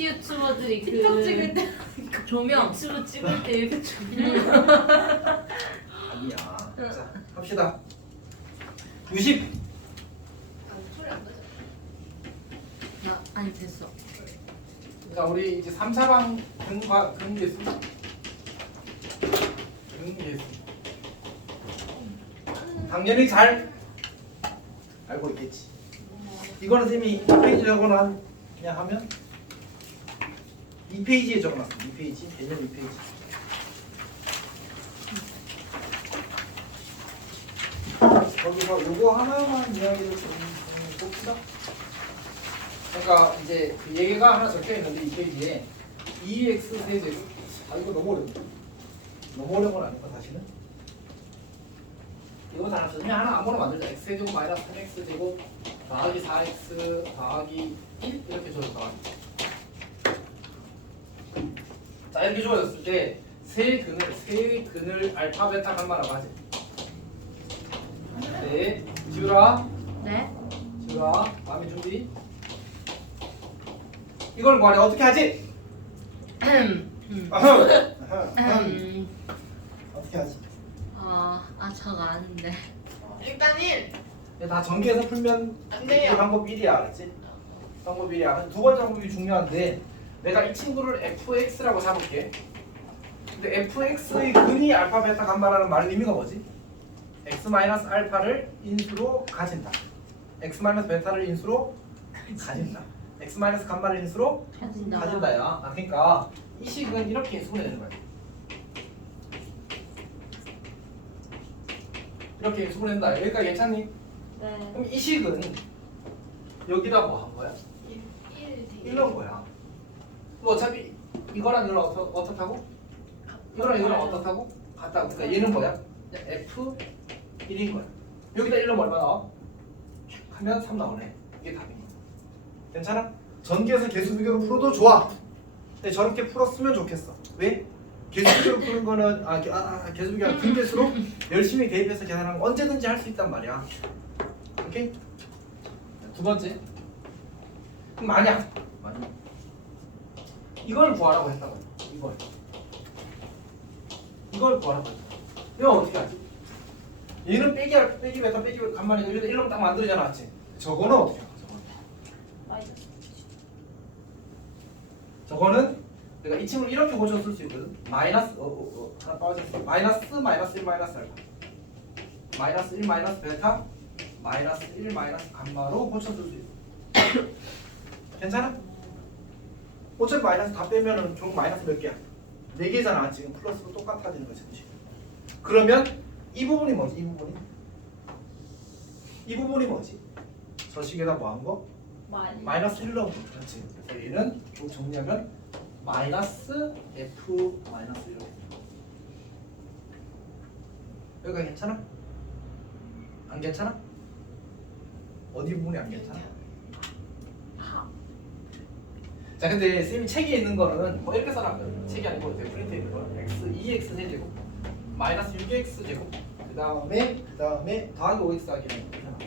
유튜버들이 그 틱톡 찍을 때 조명 유튜브 찍을 때 이렇게 조명. 아니야. 자, 합시다. 60. 소리 안 나죠? 나 아니 됐어. 자, 우리 이제 3차방 근계수. 근계수. 당연히 잘 알고 있겠지. 이거는 쌤이 2페이지 적어놔 그냥 하면 2페이지에 적어놨어. 2페이지. 개념 2페이지. 거기서 요거 하나만 이야기를 좀 봅시다. 그러니까 이제 그 얘기가 하나 적혀 있는데 이 페이지에 2x 세제곱. 아 이거 너무 어렵네. 너무 어려운 건 아니고 사실은. 이거 다 합쳐서 그냥 하나 아무거나 만들자. x 세제곱 마이너스 3x 제곱 더하기 4x 더하기 1 이렇게 줘줬다. 자 이렇게 주어졌을 때 세 근을 알파 베타 감마라고 하지. 네, 지우라. 네. 지우라. 마음의 준비. 이걸 말해 어떻게 하지? 어떻게 하지? 저거 아는데. 일단 1. 다 전개해서 풀면 안 돼요. 방법 1이야, 알았지? 방법 1이야. 두 번째 방법이 중요한데 내가 이 친구를 fx라고 잡을게. 근데 fx의 근이 알파 베타 감마라는 말 의미가 뭐지? x 마이너스 알파를 인수로 가진다. x 마이너스 베타를 인수로 가진다. x 마이너스 감마를 인수로 가진다. 가진다야. 그러니까 이 식은 이렇게 인수분해 되는 거야. 이렇게 인수분해된다. 여기까지 괜찮니? 네. 그럼 이 식은 여기다 뭐 한 거야? 1 1넣은 거야. 뭐 어차피 이거랑 이거랑 어떻다고? 이거랑 이거랑 어떻다고? 같다고. 그러니까 얘는 뭐야? F1인 거야. 여기다 1 넣으면 얼마 나와? 하면 3 나오네. 이게 답이니. 괜찮아? 전개해서 개수 비교로 풀어도 좋아. 근데 저렇게 풀었으면 좋겠어. 왜? 개수 비교로 푸는 거는 개수 비교가 근개수로 열심히 대입해서 계산하는 거 언제든지 할 수 있단 말이야. 오케이? 두 번째. 그럼 만약 이걸 구하라고 했다고. 이걸 구하라고 했다. 이거 어떻게 하지? 얘는 빼기 베타 빼기 간만에 여기다 1로 딱 만들어져 놨지. 저거는 어떻게 할까? 저거는 내가 이 친구를 이렇게 고쳐 쓸 수 있거든. 마이너스 하나 빠졌어. 마이너스 1 마이너스 알파. 마이너스 1 마이너스 베타 마이너스 1 마이너스 감마로 고쳐 쓸 수 있어. 괜찮아? 어차피 마이너스 다 빼면은 총 마이너스 몇 개야? 4개잖아. 지금 플러스로 똑같아지는 거지. 그러면 이 부분이 뭐지? 이 부분이 뭐지? 저 식에다 뭐 한 거? 마이너스 1 넣은 거. 그렇지. 그래서 얘는 또 정리하면 마이너스 F 마이너스 1. 여기가 괜찮아? 안 괜찮아? 어디 부분이 안 괜찮아? 자 근데 쌤이 책에 있는 거는 뭐 이렇게 써놨거든. 책이 아니고 프린트에 있는 거 x 2x 세제곱 마이너스 6x 제곱 그 다음에 더하기 5x 하기 하는.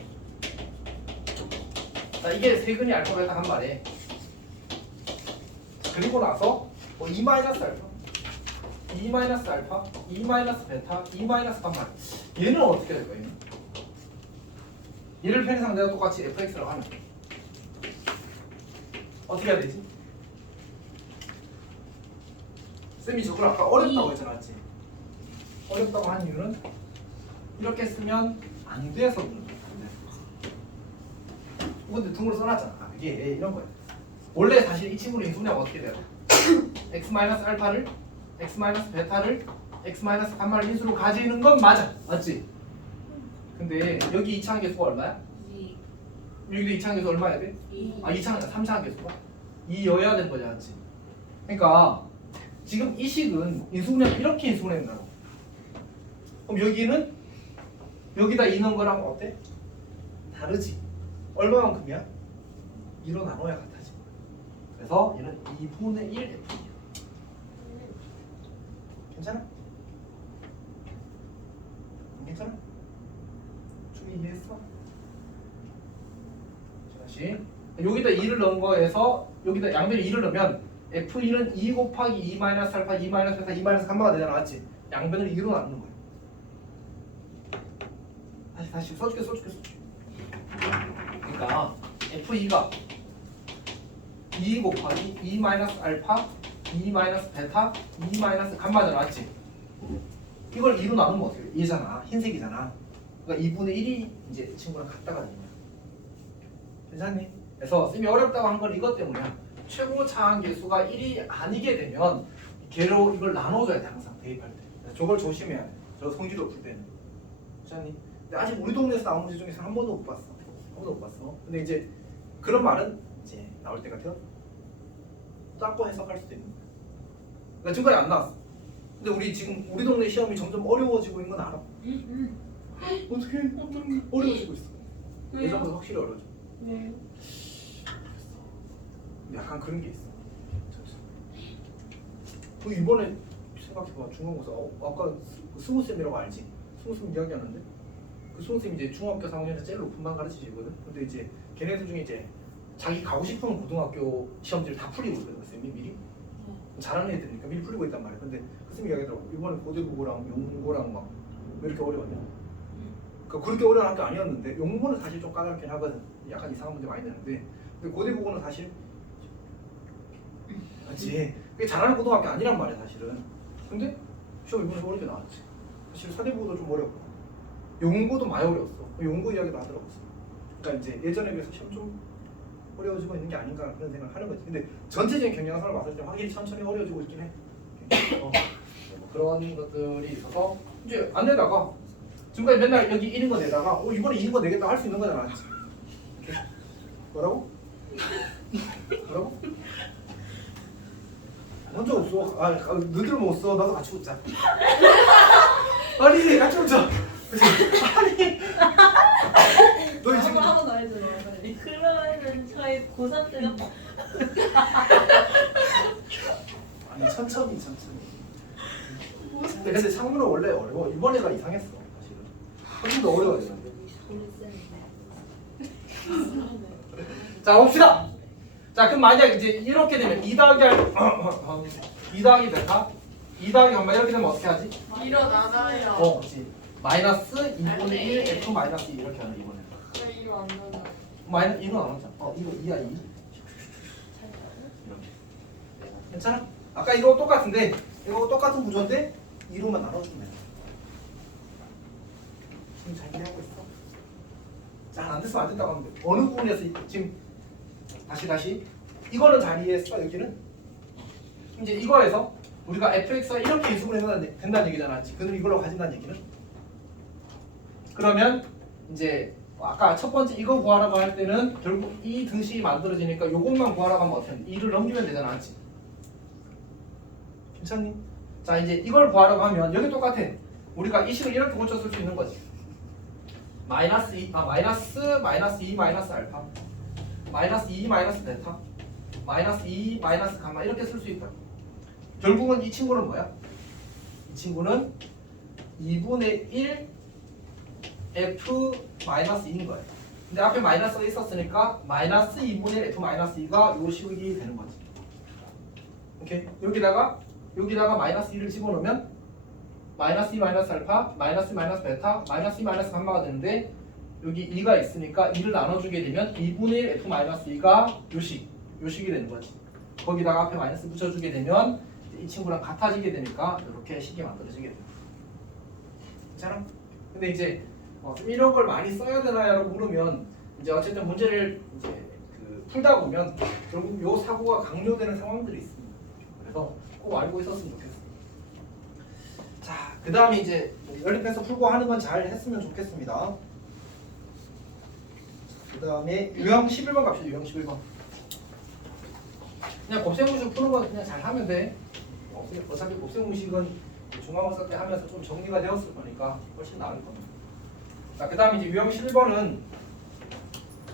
자 이게 세근이 알파 베타 한 말에. 그리고 나서 2 마이너스 알파 2 마이너스 알파 2 마이너스 베타 2 마이너스 감마. 얘는 어떻게 될 거예요? 얘를 편의상 내가 똑같이 fx라고 하면 어떻게 해야 되지? 쌤이 저걸 아까 어렵다고 했잖아, 맞지? 어렵다고 한 이유는 이렇게 쓰면 안 돼서 그런 거야. 근데 등으로 써놨잖아. 이게 이런 거야. 원래 사실 이 친구를 인수분해하면 어떻게 돼요? x 마이너스 알파를 x 마이너스 베타를 x 마이너스 감마를 인수로 가지는 건 맞아, 맞지? 근데 여기 2차항 계수가 얼마야? 2. 여기도 2차항 계수 얼마야 돼? 2. 2차항, 3차항 계수가? 2여야 되는 거지, 맞지? 그러니까 지금 이 식은 인수분해 이렇게 인수분해된다고. 그럼 여기는 여기다 2 넣은 거랑 어때? 다르지. 얼마만큼이야? 2로 나눠야 같아지. 그래서 얘는 2분의 1 F이야. 괜찮아? 괜찮아? 충분히 이해했어? 다시 여기다 2를 넣은 거에서 여기다 양변에 2를 넣으면 F1은 2 곱하기 2 마이너스 알파 2 마이너스 베타 2 마이너스 감마가 되잖아. 맞지? 양변을 2로 나누는 거야. 다시 써줄게. 그러니까 F2가 2 곱하기 2 마이너스 알파 2 마이너스 베타 2 마이너스 감마잖아. 맞지? 이걸 2로 나누면 어떻게 돼? 얘잖아. 흰색이잖아. 그러니까 2분의 1이 이제 이 친구랑 같다가 되는 거야. 괜찮니? 그래서 쌤이 어렵다고 한 건 이것 때문이야. 최고 차항계수가 1이 아니게 되면 걔로 이걸 나눠줘야 돼. 항상 대입할 때. 그래서 저걸 조심해야 돼. 저 성질이 풀 때는. 괜찮니? 근데 아직 우리 동네에서 나온 문제 중에서 한 번도 못 봤어. 근데 이제 그런 말은 이제 나올 때 같아요. 닦고 해석할 수도 있는 거야. 그러니까 지금까지 안 나왔어. 근데 우리 지금 우리 동네 시험이 점점 어려워지고 있는 건 알아? 어떻게 어려워지고 있어. 예전보다 확실히 어려워져. 네. 약간 그런 게 있어. 그 이번에 생각해봐. 중간고사 아까 승우쌤이라고 알지? 승우쌤 이야기하는데 그 승우쌤이 이제 중학교 3학년에서 제일 높은 반 가르치시거든. 근데 이제 걔네들 중에 이제 자기 가고 싶은 고등학교 시험지를 다 풀리고 있거든. 그 쌤이 미리 잘하는 애들이니까 미리 풀리고 있단 말이야. 근데 그 쌤이 이야기하더라고. 이번에 고대국어랑 영국어랑 막 왜 이렇게 어려웠냐? 그러니까 그렇게 어려운 학교 아니었는데 영국어는 사실 좀 까다롭긴 하거든. 약간 이상한 문제 많이 되는데 근데 고대국어는 사실 맞지. 그게 잘하는 고등학교 아니란 말이야 사실은. 근데 시험 이번에 어렵게 나왔지. 사실 사대부도 좀 어렵고 영국어도 많이 어려웠어. 영국어 이야기도 하더라고. 그러니까 이제 예전에 비해서 시험 좀 어려워지고 있는 게 아닌가 그런 생각을 하는 거지. 근데 전체적인 경향성을 봤을 때 확실히 천천히 어려워지고 있긴 해. 뭐 그런 것들이 있어서 이제 안 내다가 지금까지 맨날 여기 1인 거 내다가 이번에 2인 거 내겠다 할 수 있는 거잖아. 뭐라고? 혼자 없어. 너희들 먹었어. 나도 같이 웃자. 아니 같이 웃자. 아니 너희 지금 한번 더 해줘. 빨리. 그러면은 저희 고3 때가 아니 천천히. 근데 창문은 원래 어려워. 이번에가 이상했어 사실은. 훨씬 더 어려워야 되는데. 자 봅시다. 자 그럼 만약 이제 이렇게 되면 2 더하기 2 더하기 베타 2 더하기 감마 이렇게 되면 어떻게 하지? 일어나나요? 그렇지. 마이너스 2분의 1 F 마이너스 2 이렇게 하는 이번에. 왜 이러 안 나나? 마이너스 2는 안 왔잖아. 이거 2야 2. 이렇게. 괜찮아? 아까 이거 똑같은데 이거 똑같은 구조인데 2로만 나눠주면 돼. 지금 잘 이해하고 있어? 잘 안 됐으면 안 된다고 하면 돼. 어느 부분에서 지금 다시 이거는 잘 이해했어. 여기는 이제 이거에서 우리가 fx가 이렇게 인수분해 된다는 얘기잖아. 그들 이걸로 가진다는 얘기는. 그러면 이제 아까 첫 번째 이거 구하라고 할 때는 결국 이 등식이 만들어지니까 요것만 구하라고 하면 어떻게 해? 2를 넘기면 되잖아. 맞지? 괜찮니? 자 이제 이걸 구하라고 하면 여기 똑같아. 우리가 이 식을 이렇게 고쳐 쓸 수 있는 거지. 마이너스 2 마이너스 2 마이너스 알파 마이너스 2 마이너스 베타 마이너스 2 마이너스 감마 이렇게 쓸 수 있다. 결국은 이 친구는 뭐야? 이 친구는 2분의 1 F 마이너스 2인 거야. 근데 앞에 마이너스가 있었으니까 마이너스 2분의 1 F 마이너스 2가 요 식이 되는 거지. 오케이? 여기다가 마이너스 2를 집어넣으면 마이너스 2 마이너스 알파 마이너스 2 마이너스 베타 마이너스 2 마이너스 감마가 되는데 여기 2가 있으니까 2를 나눠주게 되면 2분의 1 F 마이너스 2가 요식이 되는 거지. 거기다가 앞에 마이너스 붙여주게 되면 이 친구랑 같아지게 되니까 이렇게 식이 만들어지게 돼요. 괜찮아? 근데 이제 이런 걸 많이 써야 되나요라고 물으면 이제 어쨌든 문제를 이제 풀다 보면 결국 요 사고가 강조되는 상황들이 있습니다. 그래서 꼭 알고 있었으면 좋겠어요. 자, 그 다음에 이제 연립해서 풀고 하는 건 잘 했으면 좋겠습니다. 그 다음에 유형 11번 갑시다. 유형 11번. 그냥 곱셈공식 푸는 건 그냥 잘 하면 돼. 어차피 곱셈공식은 중간고사 때 하면서 좀 정리가 되었을 거니까 훨씬 나을 겁니다. 자, 그 다음에 이제 유형 11번은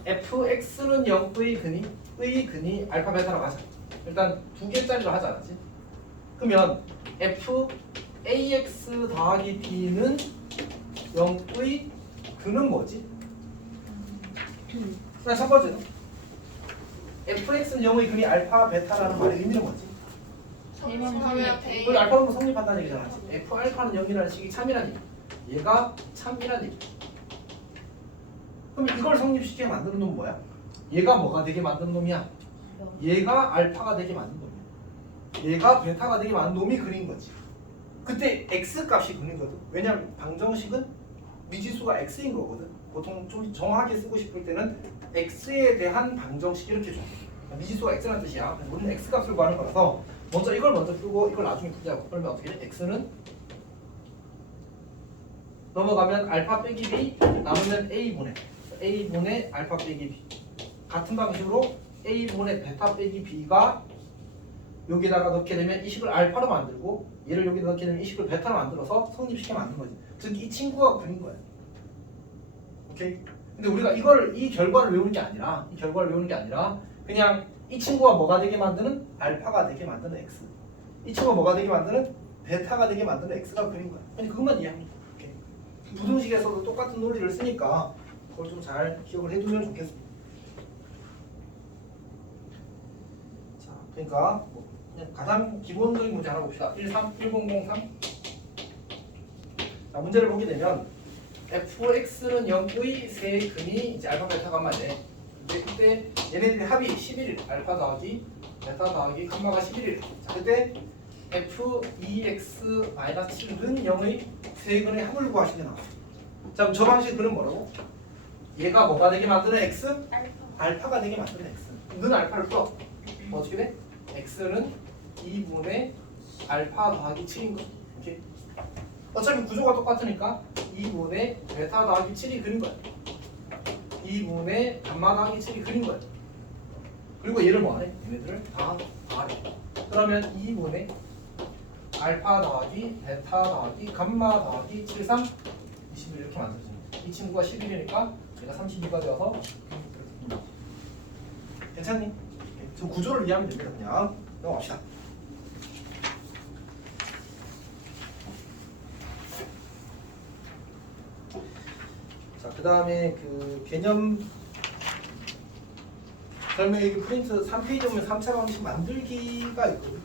fx는 0의 근이 알파 베타라고 하자. 일단 두 개짜리로 하지 않았지? 그러면 f ax 더하기 b는 0의 근은 뭐지? 첫 번째는 fx는 0의 근이 알파 베타라는 말의 의미는 뭐지? 성립하면 그 알파는 성립한다는 얘기잖아. f 알파는 0이라는 식이 참이라는 얘기. 얘가 참이라는 얘기. 그럼 이걸 성립시키게 만드는 놈은 뭐야? 얘가 뭐가 되게 만든 놈이야? 얘가 알파가 되게 만든 놈이야. 얘가 베타가 되게 만든 놈이 그린 거지. 그때 x 값이 그린 거거든. 왜냐면 방정식은 미지수가 x인 거거든. 보통 좀 정확하게 쓰고 싶을 때는 x에 대한 방정식 이렇게 줘. 미지수가 x라는 뜻이야. 우리는 x 값을 구하는 거라서 먼저 이걸 먼저 풀고 이걸 나중에 풀자고. 그러면 어떻게 돼? x는 넘어가면 알파 빼기 b 남으면 a분의 알파 빼기 b. 같은 방식으로 a분의 베타 빼기 b가 여기다가 넣게 되면 이 식을 알파로 만들고 얘를 여기다 넣게 되면 이 식을 베타로 만들어서 성립시켜 만든 거지. 즉 이 친구가 그린 거야. 오케이? 근데 우리가 이 결과를 외우는 게 아니라 그냥 이 친구가 뭐가 되게 만드는 알파가 되게 만드는 x. 이 친구가 뭐가 되게 만드는 베타가 되게 만드는 x가 그린 거야. 아니 그것만 이해하면 돼. 오케이. 부등식에서도 똑같은 논리를 쓰니까 그걸 좀 잘 기억을 해두면 좋겠습니다. 자, 그러니까 뭐 그냥 가장 기본적인 문제 하나 봅시다. 1003. 자, 문제를 보게 되면 fx는 0의 세 근이 이제 알파 베타 감마인데 그때 얘네들의 합이 11일 알파 더하기 베타 더하기 감마가 11일. 자, 그때 f2x-7은 0의 세 근의 합을 구하시게 나와요. 자, 그럼 저 방식 그는 뭐라고? 얘가 뭐가 되게 만드는 x? 알파가 되게 만드는 x. 는 알파를 풀어. 뭐 어떻게 돼? x는 2분의 알파 더하기 7인 거. 오케이? 어차피 구조가 똑같으니까 2분의 베타 더하기 7이 그린 거야. 2분의 감마 더하기 7이 그린 거야. 그리고 얘를 뭐 하래? 얘네들을 다 더하래. 그러면 2분의 알파 더하기 베타 더하기 감마 더하기 7, 3 21 이렇게 만들어집니다. 이 친구가 11이니까 얘가 32가 되어서 괜찮니? 저 구조를 이해하면 됩니다. 그냥 넘어갑시다. 자, 그 다음에 그 개념 설명 여기 프린트 3페이지 보면 3차 방식 만들기가 있거든.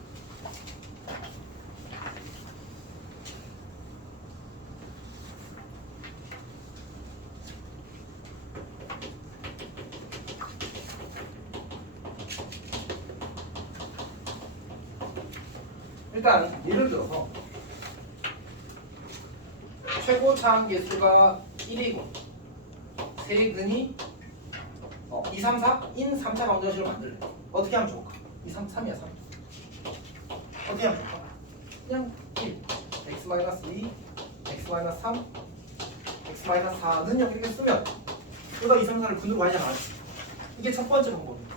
일단 예를 들어서 최고차항 개수가 1이고 세 근이 2, 3, 4인 3차 방정식을 만들래. 어떻게 하면 좋을까? 2, 3, 3이야 3. 어떻게 하면 좋을까? 그냥 1, x-2, x-3, x-4는 이렇게 쓰면 얘가 2, 3, 4를 근으로 가지 않아. 이게 첫 번째 방법입니다.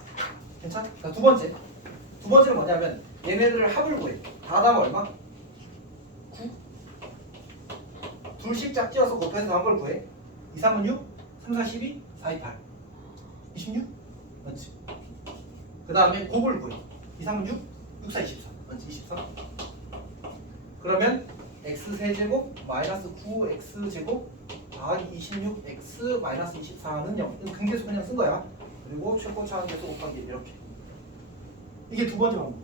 괜찮아? 자, 두 번째는 뭐냐면 얘네들을 합을 구해. 다 답 얼마? 9? 둘씩 짝지어서 곱해서 답을 구해. 2, 3은 6, 3, 4, 12, 4, 2, 8 26? 맞지? 그 다음에 곱을 구해. 2, 3은 6, 6, 4, 24 맞지? 24 그러면 x 세제곱 마이너스 9x제곱 더하기 26x 마이너스 24는 0. 이거 근계수 그냥 쓴 거야. 그리고 최고차항 계수 곱하기 이렇게. 이게 두 번째 방법.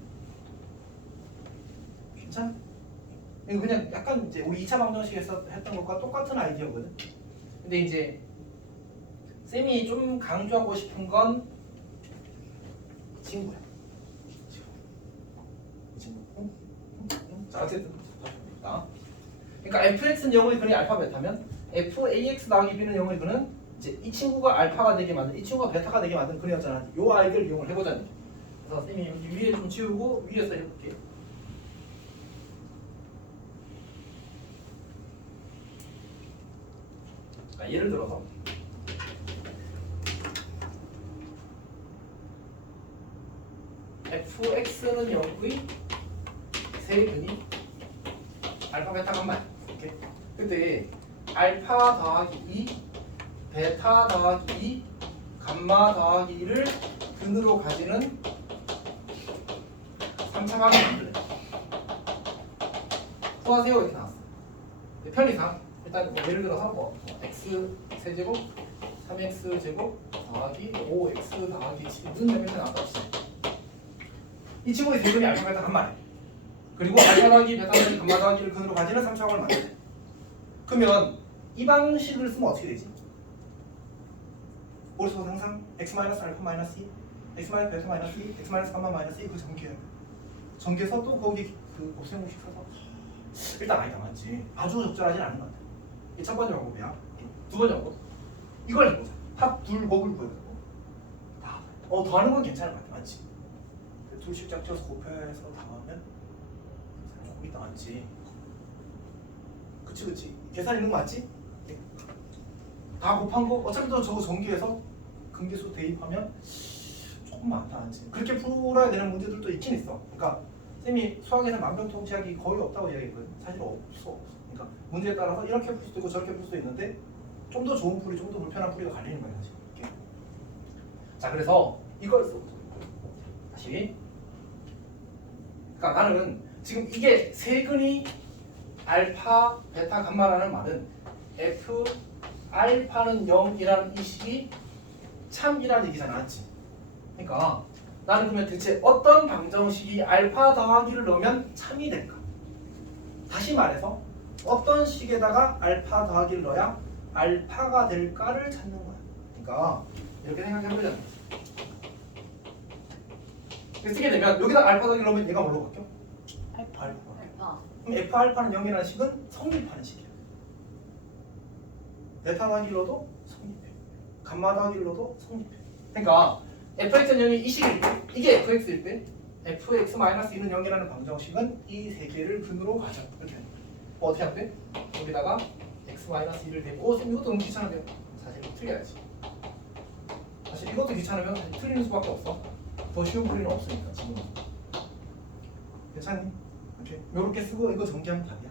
괜찮아? 이거 그냥 약간 이제 우리 2차 방정식에서 했던 것과 똑같은 아이디어거든. 근데 이제 쌤이 좀 강조하고 싶은 건 이 친구야. 이 친구. 자, 어쨌든 그러니까 fx는 0의 근이 알파 베타면 fax 더하기 b는 0의 근은 이제 이 친구가 알파가 되게 만든 이 친구가 베타가 되게 만든 근이었잖아. 요 아이디어를 이용을 해보자는 거죠. 그래서 쌤이 여기 위에 좀 지우고 위에서 해볼게. 자, 예를 들어서 fx는 0의 세 근이 알파 베타 감마. 오케이. 근데 알파 더하기 2 베타 더하기 2 감마 더하기 2를 근으로 가지는 3차 방을 만들래. 구하세요 이렇게 나왔어. 편리상 일단 뭐 예를 들어서 뭐 x 세제곱 3x 제곱 더하기 5x 더하기 7은 몇몇에 나왔다 없어. 이 친구의 세근이 알파 베타 간만에 그리고 알파 더하기 베타 더하기 감마 더하기를 근으로 가지는 3차원을 만들어. 그러면 이 방식을 쓰면 어떻게 되지? 머릿속 항상 x 마이너스 알파 마이너스 2 x 마이너스 베타 마이너스 2 x 마이너스 감마 마이너스 2 그 전개해서 또 거기 그 곱셈공식 써서 일단 아니다 맞지? 아주 적절하진 않은 것 같아. 이 첫 번째 방법이야. 두 번째 방법 이걸 해보자. 합 둘 곱을 구해가지고 더하는 건 괜찮은 것 같아 맞지? 둘씩 짝지어서 곱해서 더하면 곱이 나왔지. 그치 계산 있는 거 맞지? 다 곱한 거 어차피 또 저거 전기해서 근계수 대입하면 조금 많다 않지. 그렇게 풀어야 되는 문제들도 있긴 있어. 그러니까 쌤이 수학에서 만병통치약이 거의 없다고 이야기했거든. 사실 없어. 그러니까 문제에 따라서 이렇게 풀 수도 있고 저렇게 풀 수도 있는데 좀 더 좋은 풀이 좀 더 불편한 풀이가 갈리는 거야 사실. 이렇게. 자 그래서 이걸 써보자. 다시. 그러니까 나는 지금 이게 세근이 알파, 베타, 감마라는 말은 f 알파는 0이라는 이 식이 참이라는 얘기잖아, 맞지? 그러니까 나는 그러면 대체 어떤 방정식이 알파 더하기를 넣으면 참이 될까? 다시 말해서 어떤 식에다가 알파 더하기를 넣어야 알파가 될까를 찾는 거야. 그러니까 이렇게 생각해보자. 쓰게 되면 여기다 알파 더하기를 넣으면 얘가 뭘로 바뀌어? 알파. 그럼 f 알파는 0이라는 식은 성립하는 식이야. 베타 더하기를 넣어도 성립해. 감마 더하기를 넣어도 성립해. 그러니까 fx는 0이 이 식일 때 이게 fx일 때 fx-2는 0이라는 방정식은 이 세 개를 근으로 가져. 이렇게 하는 거야. 어떻게 하면 돼? 여기다가 x-2를 대고 쌤 이것도 너무 귀찮은데요? 사실 틀려야지. 사실 이것도 귀찮으면 틀리는 수밖에 없어. 더 쉬운 풀이는 없으니까 지금은. 괜찮니? 이렇게 요렇게 쓰고 이거 정리하면 답이야.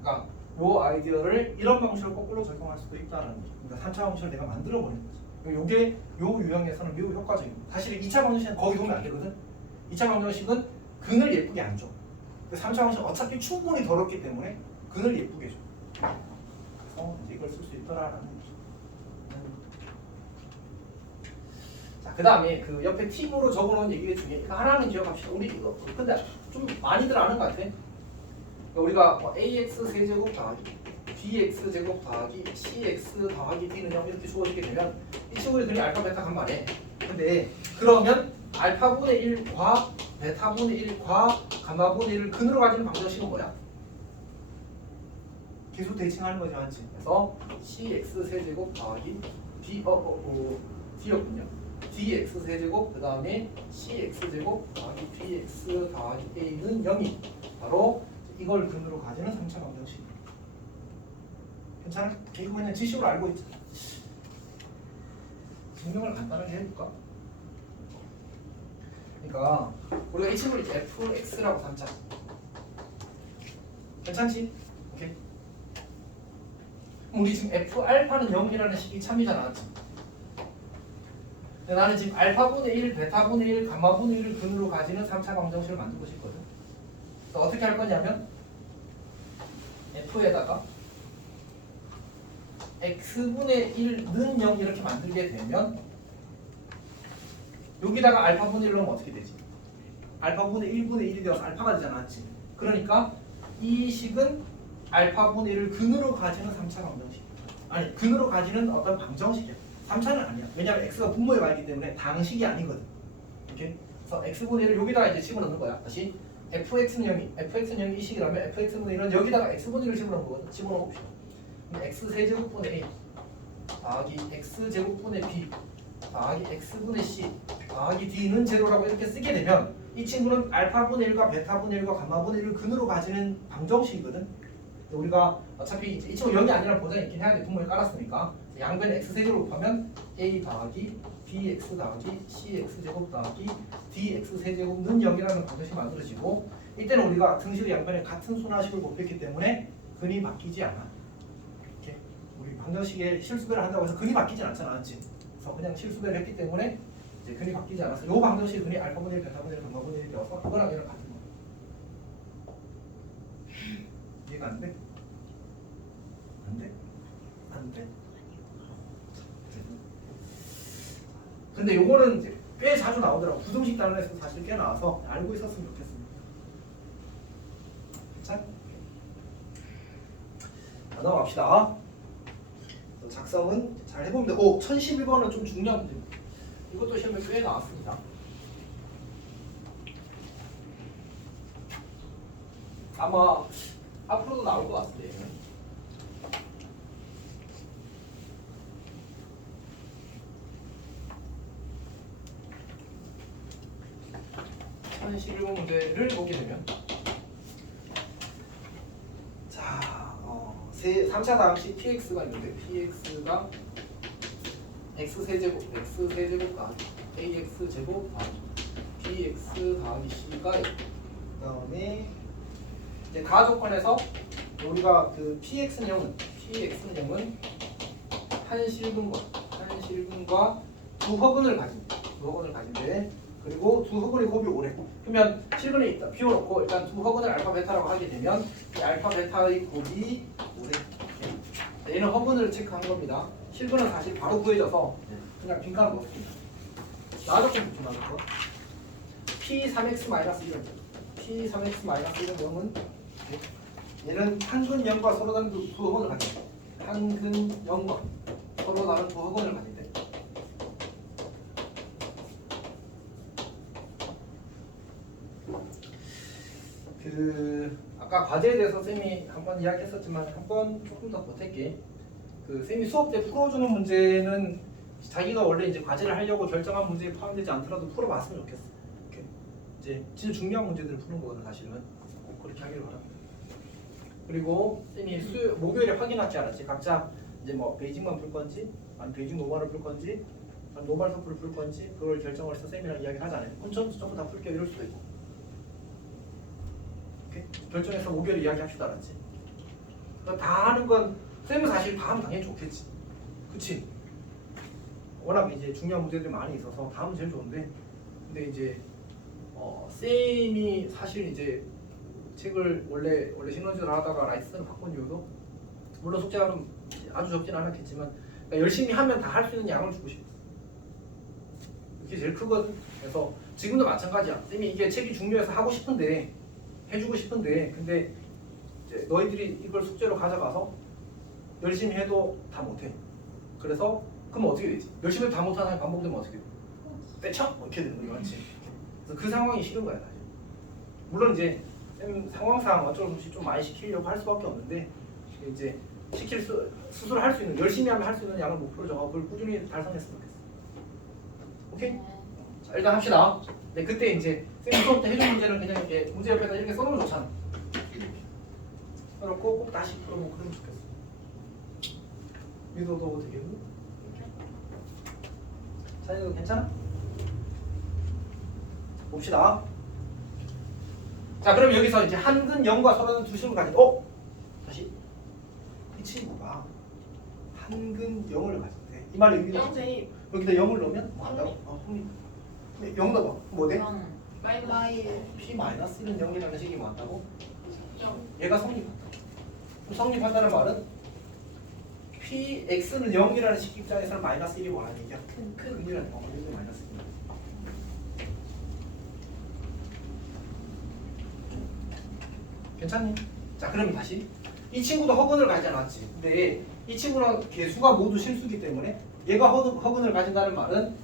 그러니까 요 아이디어를 이런 방식으로 거꾸로 적용할 수도 있다는 거죠. 그러니까 3차 방식을 내가 만들어 버리는 거죠. 요게 요 유형에서는 매우 효과적입니다. 사실 2차 방정식은 거기 도움이 안 되거든. 2차 방정식은 근을 예쁘게 안 줘. 3차 방정식은 어차피 충분히 더럽기 때문에 근을 예쁘게 줘. 그래서 이제 이걸 쓸 수 있더라라는 거죠. 자, 그 다음에 그 옆에 팁으로 적어놓은 얘기 중에 하나는 기억합시다. 우리 이거 근데 좀 많이들 아는 것 같아. 우리가 ax 세제곱 더하기 bx 제곱 더하기 cx 더하기 d는 0 이렇게 주어지게 되면 이 친구들이 그냥 알파 베타 간만에 근데 그러면 알파분의 1과 베타분의 1과 감마분의 1을 근으로 가지는 방정식은 뭐야? 기수 대칭하는 거지 맞지? 그래서 cx 세제곱 더하기 d였군요. dx 세제곱 그 다음에 cx 제곱 더하기 bx 더하기 a는 0이 바로 이걸 근으로 가지는 3차 방정식. 괜찮아? 이거 그냥 지식으로 알고 있잖아. 증명을 간단하게 해볼까? 그러니까 우리가 이 친구를 fx라고 삼자. 괜찮지? 오케이. 그럼 우리 지금 f 알파는 0이라는 식이 참이잖아, 맞지? 근데 나는 지금 알파분의 1, 베타분의 1, 감마분의 1을 근으로 가지는 3차 방정식을 만들고 싶거든. 그래서 어떻게 할 거냐면 f에다가 x분의 1는 0 이렇게 만들게 되면 여기다가 알파분의 1로 하면 어떻게 되지? 알파분의 1분의 1이 되어서 알파가 되잖아, 맞지? 그러니까 이 식은 알파분의 1을 근으로 가지는 3차 방정식. 아니, 근으로 가지는 어떤 방정식이야. 3차는 아니야. 왜냐면 x가 분모에 가 있기 때문에 당식이 아니거든. 이렇게. 그래서 x분의 1을 여기다가 이제 집어넣는 거야. 다시 fx는 0이 이 식이라면 fx분의 1은 여기다가 x분의 1을 집어넣는 거거든. 집어넣어 봅시다. 그럼 x 세제곱분의 a 더하기 x 제곱분의 b 더하기 x분의 c 더하기 d는 제로라고 이렇게 쓰게 되면 이 친구는 알파분의 1과 베타분의 1과 감마분의 1을 근으로 가지는 방정식이거든. 우리가 어차피 이 친구 0이 아니라 보장이 있긴 해야 돼. 분모에 깔았으니까 양변에 x 세제곱 곱하면 a 더하기 bx 더하기 cx 제곱 더하기 dx 세제곱는 0이라는 방정식이 만들어지고 이때는 우리가 등식의 양변에 같은 순화식을 곱했기 때문에 근이 바뀌지 않아. 이렇게 우리 방정식에 실수배를 한다고 해서 근이 바뀌진 않잖아, 맞지? 그래서 그냥 실수배를 했기 때문에 이제 근이 바뀌지 않아서 이 방정식 근이 알파분의 1, 베타분의 1, 감마분의 1이 되어서 이거랑 얘랑 같은 거야. 이해가 안 돼? 안 돼? 안 돼? 근데 요거는 이제 꽤 자주 나오더라고. 부등식 단원에서 사실 꽤 나와서 알고 있었으면 좋겠습니다. 자, 넘어갑시다. 작성은 잘 해보면 돼. 1011번은 좀 중요한 문제입니다. 이것도 시험에 꽤 나왔습니다. 아마 앞으로도 나올 것 같은데. 1011번 문제를 보게 되면 자, 3차 다항식 px가 있는데 px가 x세제곱 더하기 ax제곱 더하기 bx 더하기 c가 있고 그 다음에 이제 가조건에서 우리가 그 px는 0은 한실근과 두 허근을 가진대. 그리고 두 허근의 곱이 5래. 그러면 실근이 있다. 비워놓고 일단 두 허근을 알파 베타라고 하게 되면 이 알파 베타의 곱이 5래. 얘는 허근을 체크한 겁니다. 실근은 사실 바로 구해져서 그냥 빈칸을 넣습니다. 나조건 붙여 놔둘거. p3x-1은 p3x-1은 0은 얘는 한근 0과 서로 다른 두 허근을 가진대. 한근 0과 서로 다른 두 허근을 가진대. 아까 과제에 대해서 쌤이 한번 이야기했었지만 한번 조금 더 보탤게. 쌤이 수업 때 풀어주는 문제는 자기가 원래 이제 과제를 하려고 결정한 문제에 포함되지 않더라도 풀어봤으면 좋겠어. 이렇게 이제 진짜 중요한 문제들을 푸는 거거든 사실은. 꼭 그렇게 하기를 바랍니다. 그리고 쌤이 목요일에 확인하지 않았지. 각자 이제 뭐 베이직만 풀 건지, 아니 베이직 노멀을 풀 건지, 아니 노멀 서프를 풀 건지 그걸 결정을 해서 쌤이랑 이야기하잖아요. 혼자서 전부 다 풀게 이럴 수도 있고. 결정해서 목요일에 이야기합시다, 알았지? 다 하는 건 쌤은 사실 다 하면 당연히 좋겠지, 그치? 워낙 이제 중요한 문제들이 많이 있어서 다 하면 제일 좋은데, 근데 이제 쌤이 사실 이제 책을 원래 시너지를 하다가 라이센스를 바꾼 이유도 물론 숙제하면 아주 적진 않았겠지만 그러니까 열심히 하면 다 할 수 있는 양을 주고 싶었어. 이게 제일 크거든. 그래서 지금도 마찬가지야. 쌤이 이게 책이 중요해서 하고 싶은데. 해주고 싶은데 근데 이제 너희들이 이걸 숙제로 가져가서 열심히 해도 다 못해. 그래서 그럼 어떻게 되지? 열심히 해도 다 못하는 사람이 반복되면 어떻게 돼? 떼쳐? 이렇게 되는 거지, 맞지? 그래서 그 상황이 싫은 거야 사실. 물론 이제 상황상 어쩔 수 없이 좀 많이 시키려고 할 수밖에 없는데 이제 스스로 할 수 있는, 열심히 하면 할 수 있는 양을 목표로 정하고 그걸 꾸준히 달성했으면 좋겠어. 오케이? 자, 일단 합시다. 네, 그때 이제 쌤 수업 때 해준 문제는 그냥 이렇게 문제 옆에다 이렇게 써놓으면 좋잖아. 써놓고 꼭 다시 풀어보고 그러면 좋겠어. 유도도 되겠니? 사진도 괜찮아? 봅시다. 자, 그럼 여기서 이제 한근 0과 서로 다른 두 식을 가진 다시 이 친구가 한근 0을 가진대. 이 말의 의미는 영세입. 여기다 0을 넣으면 뭐 한다고? 성립. 0 넣어봐. 뭐 돼? 마이너스 P-1은 0이라는 식이 맞다고? 0. 얘가 성립한다. 그럼 성립한다는 말은 Px는 0이라는 식 입장에서는 마이너스 1이 원하는 얘기야. 큰 의미라는 거. 여기 마이너스 1. 괜찮니? 자, 그럼 다시 이 친구도 허근을 가지지 않았지. 근데 이 친구는 개수가 모두 실수기 때문에 얘가 허근을 가진다는 말은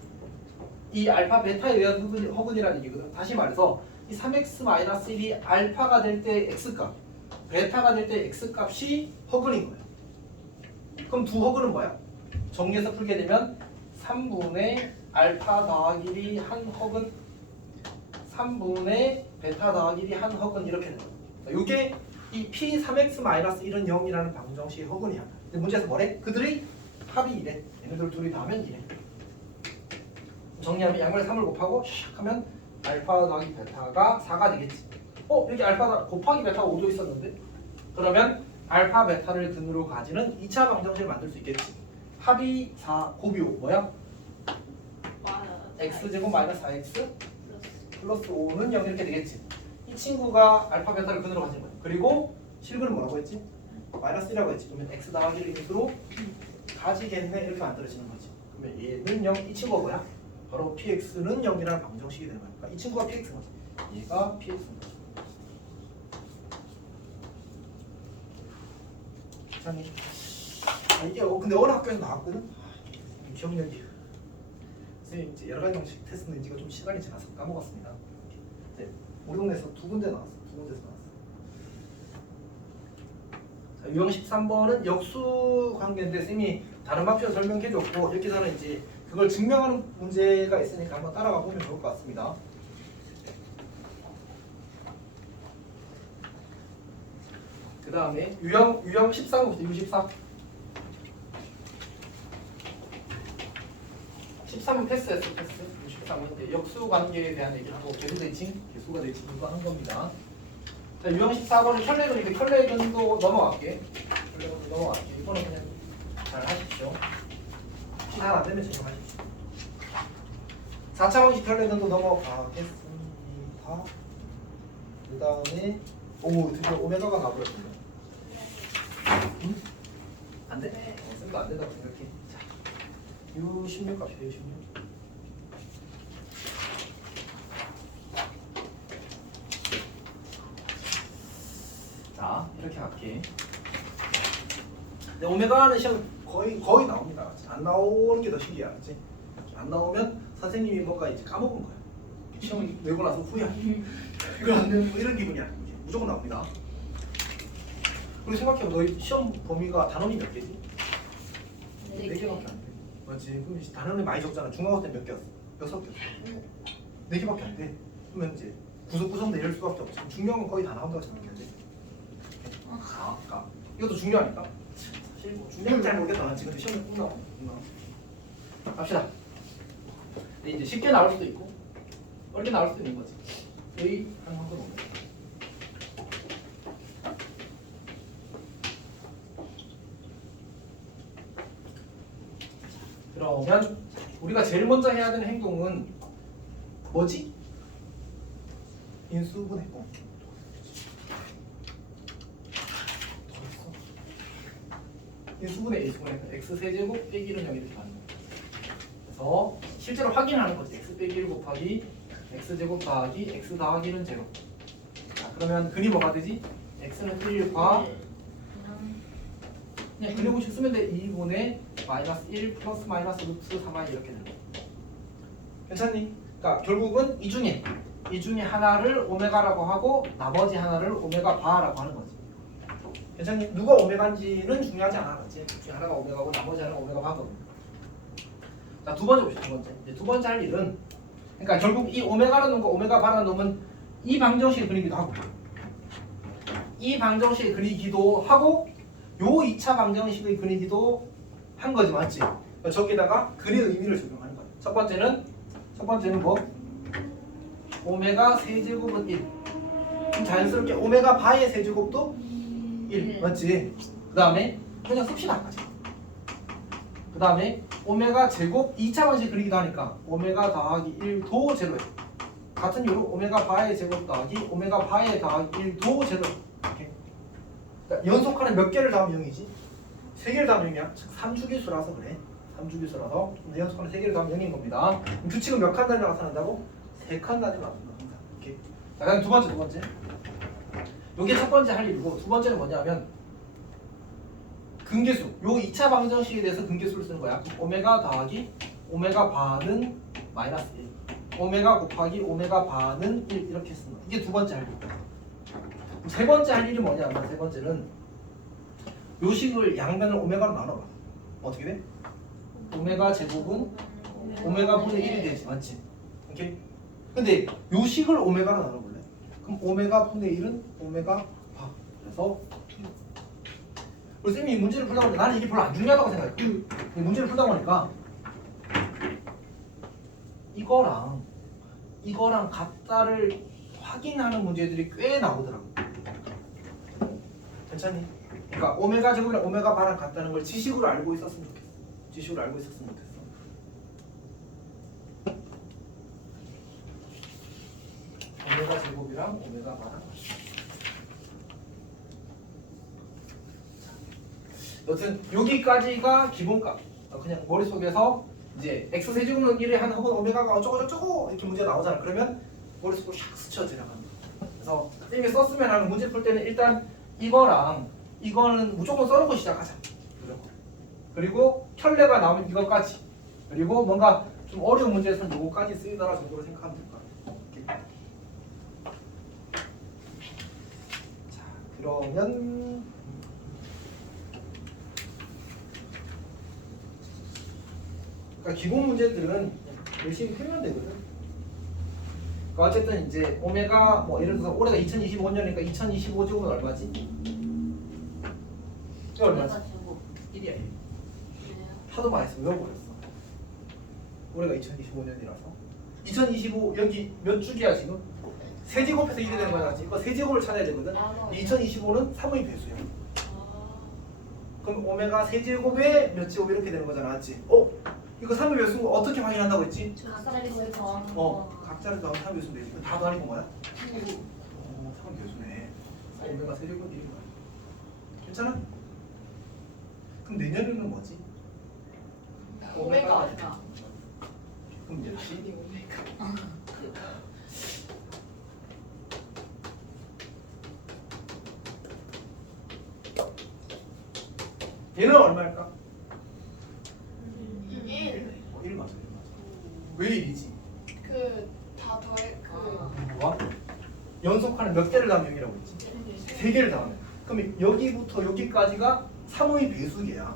이 알파 베타에 의한 허근이라는 얘기거든. 다시 말해서 이 3x-1이 알파가 될 때 x값, 베타가 될 때 x값이 허근인 거야. 그럼 두 허근은 뭐야? 정리해서 풀게 되면 3분의 알파 더하기 1이 한 허근, 3분의 베타 더하기 1이 한 허근 이렇게 되는 거야. 이게 이 P3x-1은 0이라는 방정식의 허근이야. 근데 문제에서 뭐래? 그들의 합이 이래. 얘네들 둘이 더하면 이래. 정리하면 양면에 3을 곱하고 샥 하면 알파 더하기 베타가 4가 되겠지. 여기 알파 곱하기 베타가 5도 있었는데? 그러면 알파 베타를 근으로 가지는 2차 방정식을 만들 수 있겠지. 합이 4, 곱이 5 뭐야? x제곱 마이너스 4x 플러스 5는 0 이렇게 되겠지. 이 친구가 알파 베타를 근으로 가진 거야. 그리고 실근은 뭐라고 했지? 마이너스 1이라고 했지. 그러면 x 더하기를 인수로 가지겠네 이렇게 만들어지는 거지. 그러면 얘는 0, 이 친구가 뭐야? 바로 px는 0이라는 방정식이 되는 거니까 이 친구가 px인 거지. 얘가 px인 거지. 이상해. 이게 근데 어느 학교에서 나왔거든? 기억력이. 선생님 이제 여러 가지 방식 테스트 낸 지가 좀 시간이 지나서 까먹었습니다. 이제 우리 동네에서 두 군데 나왔어. 두 군데서 나왔어. 자, 유형 13번은 역수 관계인데 쌤이 다른 방식으로 설명해줬고 여기서는 이제 그걸 증명하는 문제가 있으니까 한번 따라가 보면 좋을 것 같습니다. 그 다음에 유형 13부터 유형 14. 13은 패스했어, 패스. 13은 이제 역수 관계에 대한 얘기를 하고 개수 대칭, 개수가 대칭 이거 한 겁니다. 자, 유형 14번은 혈례근인데 혈례근도 넘어갈게. 혈례근도 넘어갈게. 이거는 그냥 잘 하십시오. 혹시 잘 안 되면 제가 하십시오. 4차 방식 혈례근도 넘어가겠습니다. 그 다음에 드디어 오메가가 나버렸습니다. 응? 안 돼? 네. 쌤도 안 된다고 생각해. 자, U16 값이에요, U16. 자, 이렇게 갈게. 근데 오메가는 시험 거의 나옵니다. 안 나오는 게 더 신기해, 알지? 안 나오면 선생님이 뭔가 이제 까먹은 거야. 시험 내고 나서 후회하기. 이거 안 되는 뭐 이런 기분이 아니고 무조건 나옵니다. 그리고 생각해봐, 너희 시험 범위가 단원이 몇 개지? 4개밖에 안 돼. 맞지? 그럼 이제 단원이 많이 적잖아. 중간고 때 몇 개였어? 6개였어. 4개밖에 안 돼. 그러면 이제 구석구석 내릴 수밖에 없지. 중요한 건 거의 다 나온다고 생각해야 돼. 그러니까 이것도 중요하니까. 사실 뭐 중요한 잘 모르겠다. 난 지금 시험에 꼭 나와. 갑시다. 근데 이제 쉽게 나올 수도 있고 어렵게 나올 수도 있는 거지. A 하는 건 없네. 그러면 우리가 제일 먼저 해야 되는 행동은 뭐지? 인수분해. 인수분해 인수분해 x세제곱 빼기 1은 0 이렇게 가는 거야. 그래서 실제로 확인하는 거지. x 빼기 1 곱하기 x제곱 더하기 x 더하기 1은 0. 자, 그러면 근이 뭐가 되지? x는 1과 그냥 근의 공식 쓰면 돼. 2분의 마이너스 1 플러스 마이너스 루트 3i 이렇게 되는 거야. 괜찮니? 그러니까 결국은 이 중에 하나를 오메가라고 하고 나머지 하나를 오메가 바라고 하는 거지. 괜찮니? 누가 오메가인지는 중요하지 않아. 그렇지? 중에 하나가 오메가고 나머지 하나가 오메가 바거든. 자, 두 번째 봅시다. 두 번째. 이제 두 번째 할 일은 그러니까 결국 이 오메가라는 놈과 오메가 바라는 놈은 이 방정식을 그리기도 하고 이 방정식을 그리기도 하고 요 2차 방정식을 그리기도 한 거지. 맞지? 그러니까 저기다가 근의 의미를 적용하는 거야. 첫 번째는 뭐? 오메가 세제곱은 1. 그럼 자연스럽게 오메가 바의 세제곱도 1. 맞지? 그 다음에 그냥 씁시다. 그 다음에 오메가 제곱 2차 방식 그리기도 하니까 오메가 더하기 1도 제로야. 같은 이유로 오메가 바의 제곱 더하기 오메가 바의 더하기 1도 제로야. 이렇게. 그러니까 연속하는 몇 개를 더하면 0이지? 3개를 더하면 0이야. 즉 3주기수라서 그래. 3주기수라서 연속하는 3개를 더하면 0인 겁니다. 그럼 규칙은 몇 칸 단위로 나타난다고? 3칸 단위로 나타난다. 이렇게. 자, 그다음 두 번째. 요게 첫 번째 할 일이고 두 번째는 뭐냐면 근계수. 요 2차 방정식에 대해서 근계수를 쓰는 거야. 오메가 더하기 오메가 반은 마이너스 1. 오메가 곱하기 오메가 반은 1 이렇게 쓰는 거야. 이게 두 번째 할 일이야. 세 번째 할 일이 뭐냐면 세 번째는 요 식을 양변을 오메가로 나눠봐. 어떻게 돼? 오메가 제곱은 오메가 분의 1이 되지. 맞지? 오케이? 근데 요 식을 오메가로 나눠볼래? 그럼 오메가 분의 1은 오메가 바. 그래서 우리 쌤이 이 문제를 풀다 보니까 나는 이게 별로 안 중요하다고 생각해. 이 문제를 풀다 보니까 이거랑 같다를 확인하는 문제들이 꽤 나오더라고. 괜찮니? 그러니까 오메가 제곱이랑 오메가 바랑 같다는 걸 지식으로 알고 있었으면 좋겠어. 지식으로 알고 있었으면 좋겠어. 오메가 제곱이랑 오메가 바랑 여튼 여기까지가 기본값. 그냥 머릿속에서 이제 x 세제곱은 1에 한 혹은 오메가가 어쩌고저쩌고 이렇게 문제가 나오잖아. 그러면 머릿속으로 샥 스쳐 지나간다. 그래서 쌤이 썼으면 하는 문제 풀 때는 일단 이거는 무조건 써놓고 시작하자. 무조건. 그리고 켤레가 나오면 이것까지. 그리고 뭔가 좀 어려운 문제에서는 이거까지 쓰이더라 정도로 생각하면 될 것 같아요. 오케이. 자, 그러면 그러니까 기본 문제들은 열심히 풀면 되거든. 그러니까 어쨌든 이제 오메가 뭐 예를 들어서 올해가 2025년이니까 2025제곱은 얼마지? 이거 얼마지? 1이야 1. 하도 많이 해서 외워버렸어. 올해가 2025년이라서 2025 여기 몇 주기야 지금? 세제곱해서 1이 되는 거야. 이거 세제곱을 찾아야 되거든. 2025는 3의 배수야. 그럼 오메가 세제곱에 몇 제곱 이렇게 되는 거잖아. 맞지? 이거 3의 배수는 어떻게 확인한다고 했지? 각자리 거의 더하는 각자를 더하면 3의 배수인데 이거 다 더하는 거야? 3의 배수네. 오메가 세제곱은 1인 거야. 괜찮아? 그럼 내년에는 뭐지? 오메가 아니야. 그럼 이제 다시 오메가. 얘는 얼마일까? 1. 1 맞아. 왜 1이지? 다 더해 뭐야? 연속하는 몇 개를 더하면 0이라고 했지? 3개를 더하면. 그럼 여기부터 여기까지가 3의 배수계야.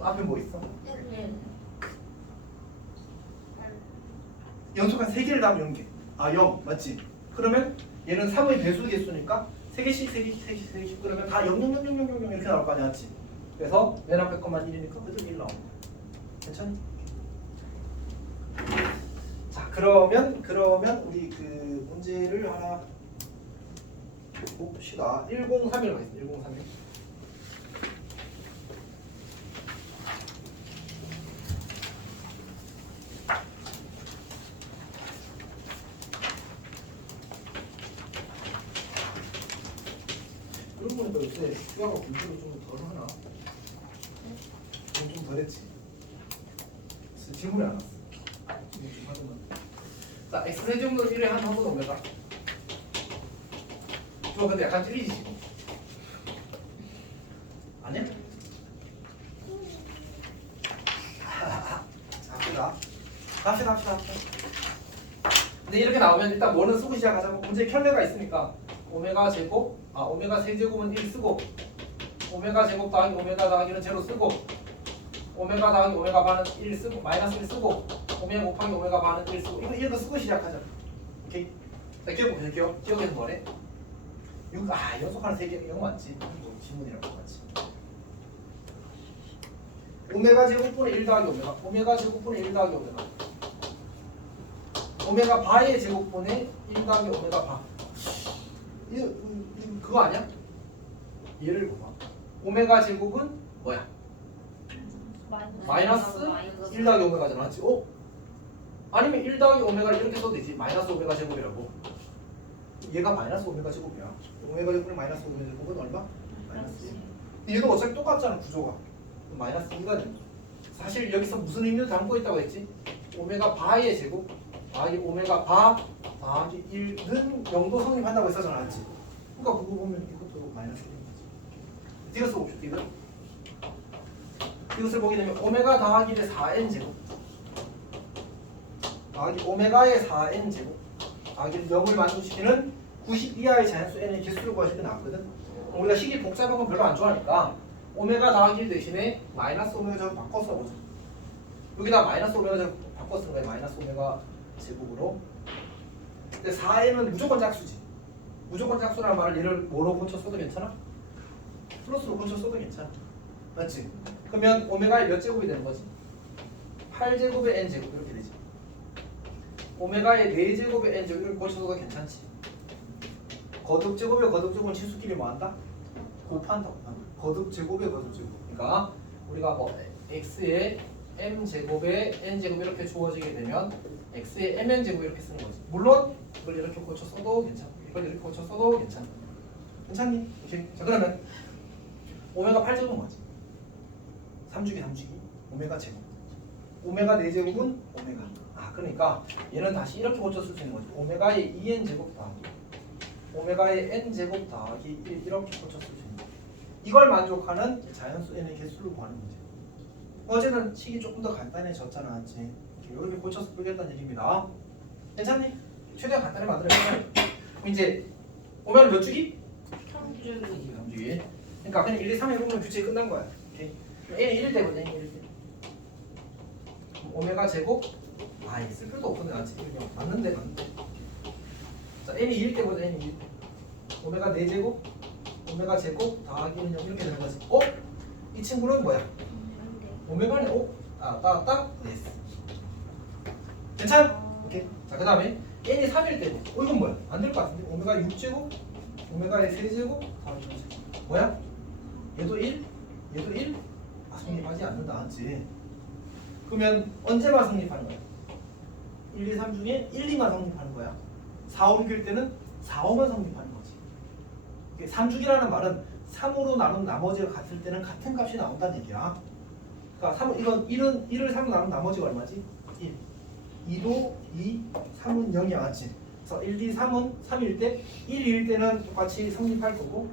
앞에 뭐 있어? 연속한 3개를 더하면 0개. 0 맞지? 그러면 얘는 3의 배수 개수니까 3개씩 그러면 다 0, 0, 0, 0, 0, 0 이렇게 나올 거 아니야, 맞지? 그래서 맨 앞에 것만 1이니까 그대로 1 나오는 거야. 괜찮니? 자, 그러면 우리 그 문제를 하나 봅시다. 1031 가겠습니다. 1031. 그런 거니까 요새 휴가가 공부를 좀 덜 하나? 좀 덜했지. 질문이 안 왔어. 지금 좀 하더만. 자, x 세제곱은 1에 한 한번 오메가. 저 근데 약간 찔리지 지금. 아니야? 자, 갑시다. 근데 이렇게 나오면 일단 뭐는 쓰고 시작하자고. 문제에 켤레가 있으니까 오메가 세제곱은 1 쓰고 오메가 제곱 더하기 오메가 더하기는 제로 쓰고 오메가 더하기 오메가 반은 1 쓰고 마이너스 1 쓰고 오메가 곱하기 오메가 반은 1 쓰고 이거 쓰고 시작하자. 오케이? 자, 기억해보세요. 기억해서 뭐래? 연속하는 3개 이거 맞지? 이거 지문이라고 맞지? 오메가 제곱분의 1 더하기 오메가 제곱분의 1 더하기 오메가 바의 제곱분의 1 더하기 오메가 바. 그거 아니야? 얘를 봐봐. 오메가 제곱은 뭐야? 마이너스 1 더하기 오메가잖아, 맞지? 아니면 1 더하기 오메가를 이렇게 써도 되지. 마이너스 오메가 제곱이라고. 얘가 마이너스 오메가 제곱이야. 오메가 제곱분의 마이너스 오메가 제곱은 얼마? 마이너스 1. 얘도 어차피 똑같잖아, 구조가. 마이너스 2가 된다. 사실 여기서 무슨 의미를 담고 있다고 했지? 오메가 바의 제곱 더하기 오메가 바 더하기 1는 0도 성립한다고 했었잖아, 맞지? 그러니까 그거 보면 이것도 마이너스 1인 거지. 이거 써봅시다, 이거. 이것을 보게 되면 오메가 더하기 1의 4n 제곱 더하기 오메가의 4n 제곱 더하기 0을 만족시키는 90 이하의 자연수 n의 개수를 구하실 때 나왔거든. 우리가 식이 복잡한 건 별로 안 좋아하니까 오메가 더하기 1 대신에 마이너스 오메가 제곱 바꿔 써보자. 여기다 마이너스 오메가 제곱 바꿔 쓰는 거야. 마이너스 오메가 제곱으로. 근데 4n은 무조건 짝수지. 무조건 짝수라는 말을 얘를 뭐로 고쳐 써도 괜찮아? 플러스로 고쳐 써도 괜찮아. 맞지? 그러면 오메가의 몇 제곱이 되는 거지? 8제곱의 n제곱 이렇게 되지. 오메가의 4제곱의 n제곱 이렇게 고쳐서도 괜찮지. 거듭제곱의 거듭제곱은 치수끼리 뭐한다? 곱한다. 거듭제곱의 거듭제곱. 그러니까 우리가 뭐 x의 m제곱의 n제곱 이렇게 주어지게 되면 x의 mn제곱 이렇게 쓰는 거지. 물론 이걸 이렇게 고쳐 써도 괜찮고 이걸 이렇게 고쳐 써도 괜찮아. 괜찮니? 오케이. 자, 그러면 오메가 8제곱은 뭐지? 3주기 오메가 제곱 오메가 4제곱은 오메가. 아 그러니까 얘는 다시 이렇게 고쳐 쓸 수 있는 거지. 오메가의 2n 제곱 더하기 오메가의 n 제곱 더하기 1 이렇게 고쳐 쓸 수 있는 거지. 이걸 만족하는 자연수 n의 개수를 구하는 거지. 어제는 식이 조금 더 간단해졌잖아, 맞지? 이렇게 고쳐서 풀겠다는 얘기입니다. 괜찮니? 최대한 간단히 만들어야 돼. 이제 오메가는 몇 주기? 3주. 3주기. 그러니까 그냥 1, 2, 3 해보면 규칙이 끝난 거야. 오케이. n이 1일 때보자, n이 1일 때. 오메가 제곱 아예 쓸 필요도 없거든 아직 그냥 맞는데. 자 n이 2일 때보자 n이 2일 때 오메가 4제곱 오메가 제곱 더하기는 0 이렇게 되는 거지. 이 친구는 뭐야? 오메가는 딱 됐어. 괜찮아? 오케이. 자 그 다음에 n이 3일 때고 이건 뭐야? 안 될 것 같은데 오메가 6제곱 오메가의 3제곱 더하기 0 뭐야? 얘도 1 얘도 1 성립하지 않는다 맞지? 그러면 언제만 성립하는 거야? 1, 2, 3 중에 1, 2만 성립하는 거야. 4, 5, 6일 때는 4, 5만 성립하는 거지. 3주기라는 말은 3으로 나눈 나머지가 같을 때는 같은 값이 나온다는 얘기야. 그러니까 3, 이건 1을 3으로 나눈 나머지가 얼마지? 1. 2도 2, 3은 0이야 맞지? 그래서 1, 2, 3은 3일 때 1일 때는 똑같이 성립할 거고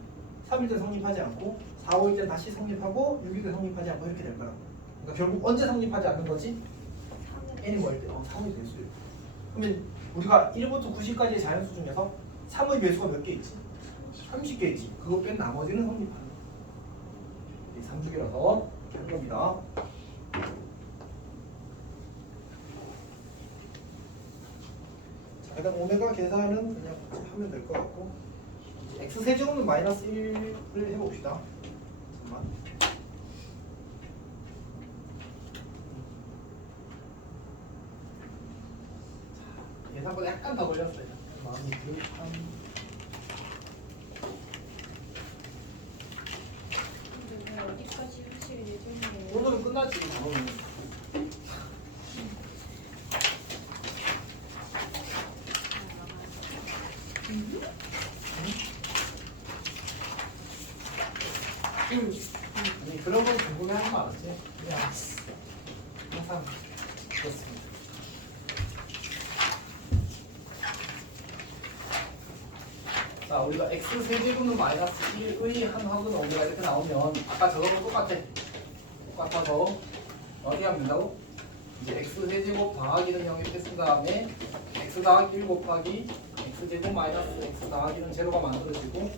3일 때 성립하지 않고 4, 5일 때 다시 성립하고 6일 때 성립하지 않고 이렇게 될 거라고. 그러니까 결국 언제 성립하지 않는 거지? n이 뭐일 때? 3의 배수. 그러면 우리가 1부터 90까지의 자연수 중에서 3의 배수가 몇 개 있지? 30개 있지. 그거 뺀 나머지는 성립하는 거야. 3주기라서 이렇게 한 겁니다. 자, 일단 오메가 계산은 그냥 하면 될 것 같고 x 세제곱은 마이너스 1을 해봅시다. 잠깐만. 예상보다 약간 더 걸렸어요. 마음이 급한. 근데 왜 어디까지 휴식이 예정이에요? 오늘은 끝났지. 오늘은. 아니 그런 건 궁금해하는 거 알았지? 그냥 항상 그렇습니다. 자 우리가 x 세제곱은 마이너스 1의 한 합은 오메가 이렇게 나오면 아까 저거랑 똑같아서 어떻게 하면 된다고? 이제 x 세제곱 더하기는 영입했은 다음에 x 더하기 1 곱하기 x 제곱 마이너스 x 더하기는 제로가 만들어지고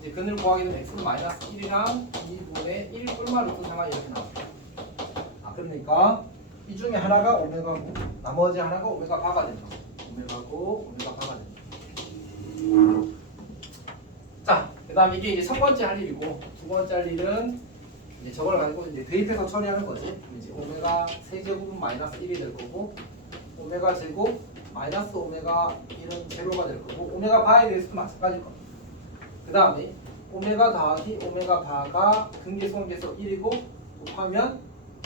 이제 근을 구하기는 x는 마이너스 1이랑 2분의 1 꿀마 루트 3가 이렇게 나옵니다. 그러니까 이 중에 하나가 오메가고 나머지 하나가 오메가 바가 된다. 오메가고 오메가 바가 된다. 자, 그다음 이게 이제 첫 번째 할 일이고 두 번째 할 일은 이제 저걸 가지고 이제 대입해서 처리하는 거지. 이제 오메가 세제곱은 마이너스 1이 될 거고 오메가 제곱 마이너스 오메가 1은 제로가 될 거고 오메가 바에 대해서도 마찬가지일 겁니다. 그 다음에 오메가 더하기 오메가 바가 근계수관계에서 1이고 곱하면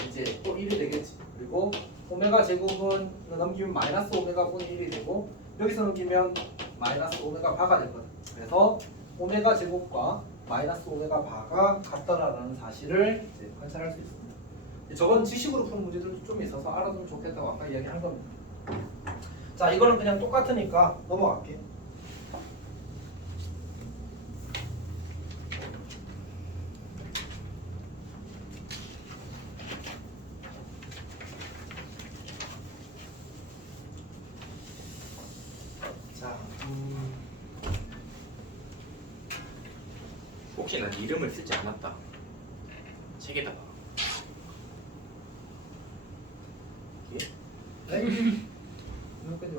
이제 또 1이 되겠지. 그리고 오메가 제곱은 넘기면 마이너스 오메가 분의 1이 되고 여기서 넘기면 마이너스 오메가 바가 될 거다. 그래서 오메가 제곱과 마이너스 오메가 바가 같다라는 사실을 이제 관찰할 수 있습니다. 저건 지식으로 푸는 문제들도 좀 있어서 알아두면 좋겠다고 아까 이야기한 겁니다. 자, 이거는 그냥 똑같으니까 넘어갈게. 자, 혹시 난 이름을 쓰지 않았다. 책에다가. 네?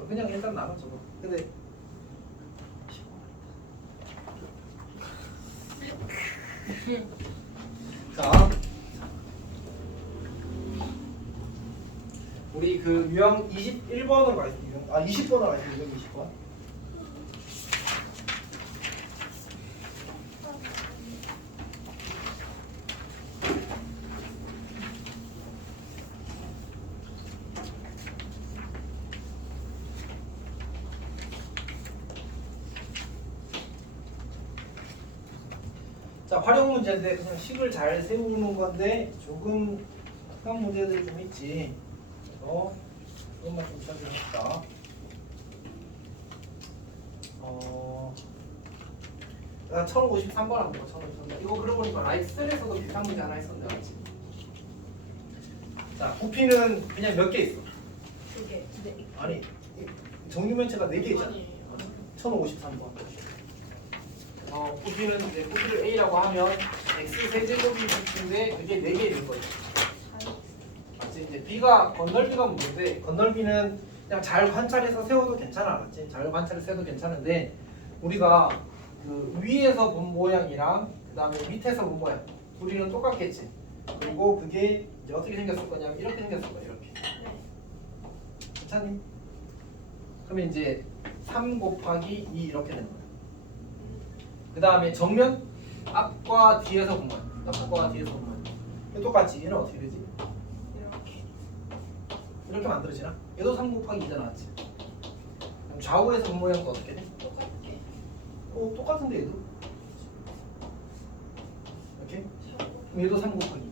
그냥 일단 나눠 적어. 근데 자, 우리 그 유형 21번으로 가겠습니다. 20번으로 가겠습니다. 20번. 자, 활용 문제인데 그냥 식을 잘 세우는 건데 조금 특한 문제들이 좀 있지. 그래서 이것만 좀 찾으려 합시다. 나 1053번 합니다. 1053번. 이거 그러고 보니까 라이트3에서도 비슷한 문제 하나 했었는데 맞지? 자, 부피는 그냥 몇 개 있어? 2개. 아니, 정유면체가 4개 있잖아. 1053번. 부피는 이제 부피를 A라고 하면 X 세제곱이 부피인데 그게 4개 있는 거예요. 맞지? 이제 B가 건널비가 문제인데 건널비는 그냥 잘 관찰해서 세워도 괜찮아. 맞지? 잘 관찰해서 세워도 괜찮은데 우리가 그 위에서 본 모양이랑 그 다음에 밑에서 본 모양 둘이는 똑같겠지. 그리고 그게 이제 어떻게 생겼을 거냐면 이렇게 생겼을 거야. 이렇게. 괜찮니? 그러면 이제 3 곱하기 2 이렇게 되는 거야. 그 다음에 정면 앞과 뒤에서 본 모양. 앞과 뒤에서 본 모양. 똑같지. 얘는 어떻게 되지? 이렇게 만들어지나? 얘도 3 곱하기 2잖아. 맞지? 그럼 좌우에서 본 모양도 어떻게 돼? 똑같게. 똑같은데 얘도? 이렇게? 그럼 얘도 3 곱하기 2.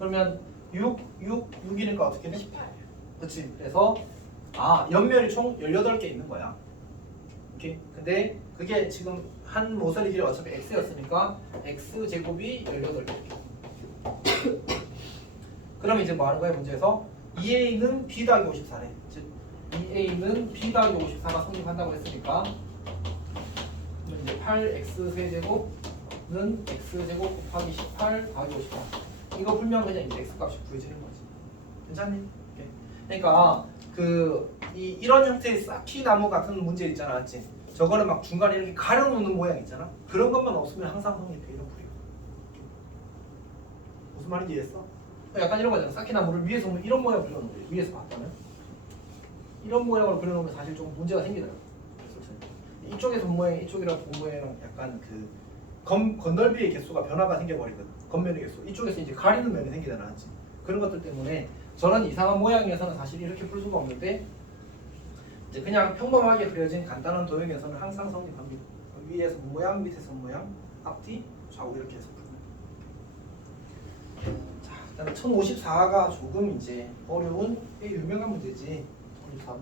그러면 6이니까 어떻게 돼? 18. 그렇지. 그래서 옆면이 총 18개 있는 거야. 오케이. 근데 그게 지금 한 모서리 길이 어차피 x였으니까 x 제곱이 18개. 그러면 이제 뭐 하는 거야 문제에서 2a는 b 더하기 54래. 즉 2a는 b 더하기 54가 성립한다고 했으니까 이제 8x 세제곱은 x 제곱 곱하기 18 더하기 54. 이거 풀면 그냥 이제 x 값이 구해지는 거지. 괜찮니? 오케이. 그러니까 이런 형태의 쌓기 나무 같은 문제 있잖아, 맞지? 저거는 막 중간에 이렇게 가려놓는 모양 있잖아. 그런 것만 없으면 항상 성립해. 이런 풀이. 무슨 말인지 이해했어? 약간 이런 거잖아. 쌓기 나무를 위에서 보면 이런 모양 그려놓은 거예요. 위에서 봤다면 이런 모양으로 그려놓으면 사실 좀 문제가 생기더라고. 이쪽에서 본 모양, 이쪽이랑 본 모양이랑 약간 그 건널비의 개수가 변화가 생겨버리거든. 겉면의 개수. 이쪽에서 이제 가리는 면이 생기잖아, 맞지? 그런 것들 때문에 저런 이상한 모양에서는 사실 이렇게 풀 수가 없는데 이제 그냥 평범하게 그려진 간단한 도형에서는 항상 성립합니다. 위에서 본 모양, 밑에서 본 모양, 앞뒤, 좌우 이렇게 해서 풀면. 자, 그다음에 1054가 조금 이제 어려운 꽤 유명한 문제지. 1054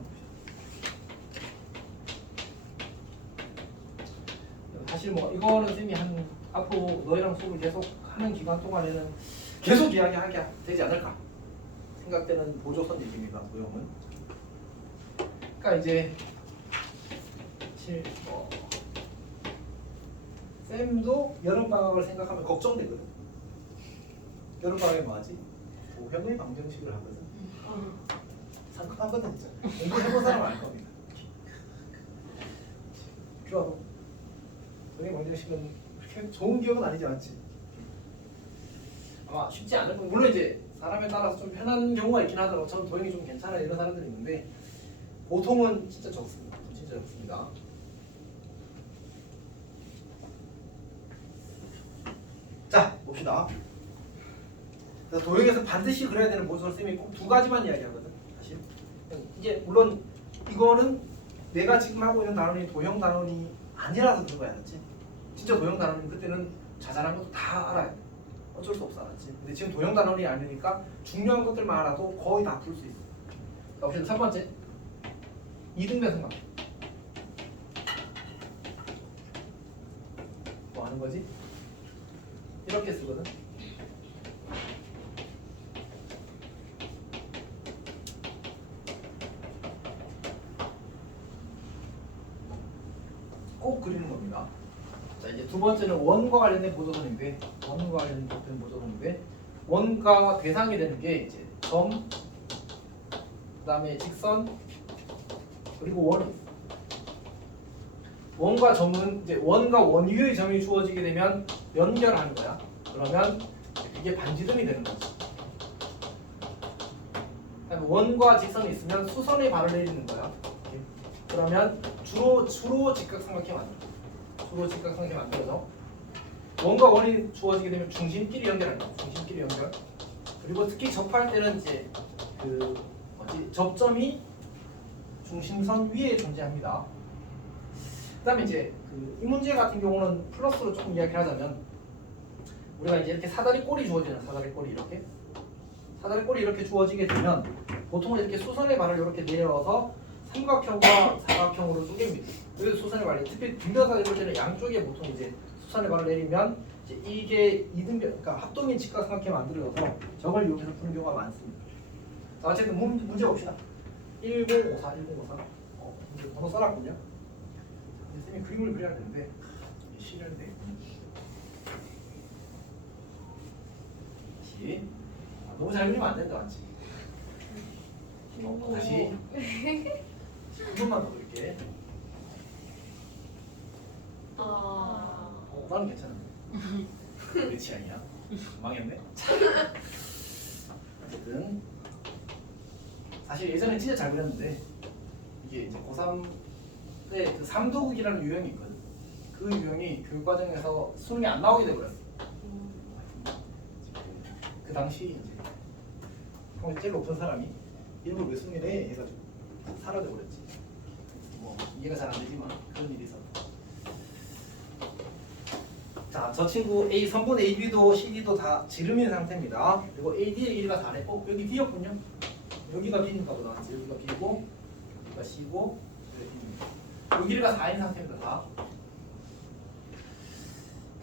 사실 뭐 이거는 쌤이 한 앞으로 너희랑 수업을 계속 하는 기간 동안에는 계속 이야기하게 되지 않을까 생각되는 보조선 얘기입니다. 도형은. 그러니까 이제 쌤도 여름 방학을 생각하면 걱정되거든. 여름 방학에 뭐하지? 도형의 방정식을 하거든. 상큼하거든 진짜. 공부해본 사람 알 겁니다. 좋아도 도형의 방정식은 그렇게 좋은 기억은 아니지 않지? 아마 쉽지 않을 거예요. 물론 이제 사람에 따라서 좀 편한 경우가 있긴 하더라고. 저는 도형이 좀 괜찮아 이런 사람들이 있는데 보통은 진짜 적습니다. 진짜 적습니다. 자, 봅시다. 그래서 도형에서 반드시 그려야 되는 모습을 쌤이 꼭 2가지만 이야기하거든. 사실 이제 물론 이거는 내가 지금 하고 있는 단원이 도형 단원이 아니라서 그런 거야, 맞지? 진짜 도형 단원이면 그때는 자잘한 것도 다 알아야 돼. 어쩔 수 없어, 알았지? 근데 지금 도형 단원이 아니니까 중요한 것들만 알아도 거의 다 풀 수 있어. 자, 봅시다. 첫 번째, 이등변성각. 뭐 하는 거지? 이렇게 쓰거든. 꼭 그리는 겁니다. 자, 이제 두 번째는 원과 관련된 보조선인데, 원과 대상이 되는 게 이제 점, 그다음에 직선, 그리고 원이 있어. 원과 점은 이제 원과 원 위의 점이 주어지게 되면 연결하는 거야. 그러면 이게 반지름이 되는 거지. 그다음에 원과 직선이 있으면 수선의 발을 내리는 거야. 이렇게. 그러면 주로 직각삼각형이 만들어져. 원과 원이 주어지게 되면 중심끼리 연결하는 거야. 중심끼리 연결. 그리고 특히 접할 때는 이제 접점이 중심선 위에 존재합니다. 그다음에 이제 이 문제 같은 경우는 플러스로 조금 이야기를 하자면 우리가 이제 이렇게 사다리 꼴이 주어지는 사다리 꼴이 이렇게 사다리꼴이 이렇게 주어지게 되면 보통은 이렇게 수선의 발을 이렇게 내려서 삼각형과 사각형으로 쪼갭니다. 여기서 수선의 발이 특히 등변사를 볼 때는 양쪽에 보통 이제 수선의 발을 내리면 이제 이게 이등변, 그러니까 합동인 직각삼각형이 만들어져서 저걸 이용해서 푸는 경우가 많습니다. 자, 어쨌든 문제 봅시다. 1054, 1054. 문제 번호 써놨군요. 선생님이 그림을 그려야 되는데 싫은데. 다시. 너무 잘 그리면 안 된다, 맞지? 다시. 10분만 더 그릴게. 나는 괜찮은데. 내 취향이야. 망했네. 어쨌든 사실 예전에 진짜 잘 그렸는데 이게 이제 고3 때 그 삼도극이라는 유형이 있거든. 그 유형이 교육과정에서 수능이 안 나오게 돼버렸어. 그 당시 이제 평균 제일 높은 사람이 일부러 왜 수능이래 해가지고 사라져버렸지. 뭐 이해가 잘 안 되지만 그런 일이 있었다. 자, 저 친구 A 선분 AB도 CD도 다 지름인 상태입니다. 그리고 AD의 길이가 4래. 여기 B였군요. 여기가 B인가 보다. 여기가 B고 여기가 C고 여기가 B입니다. 여기 길이가 4인 상태입니다. 다.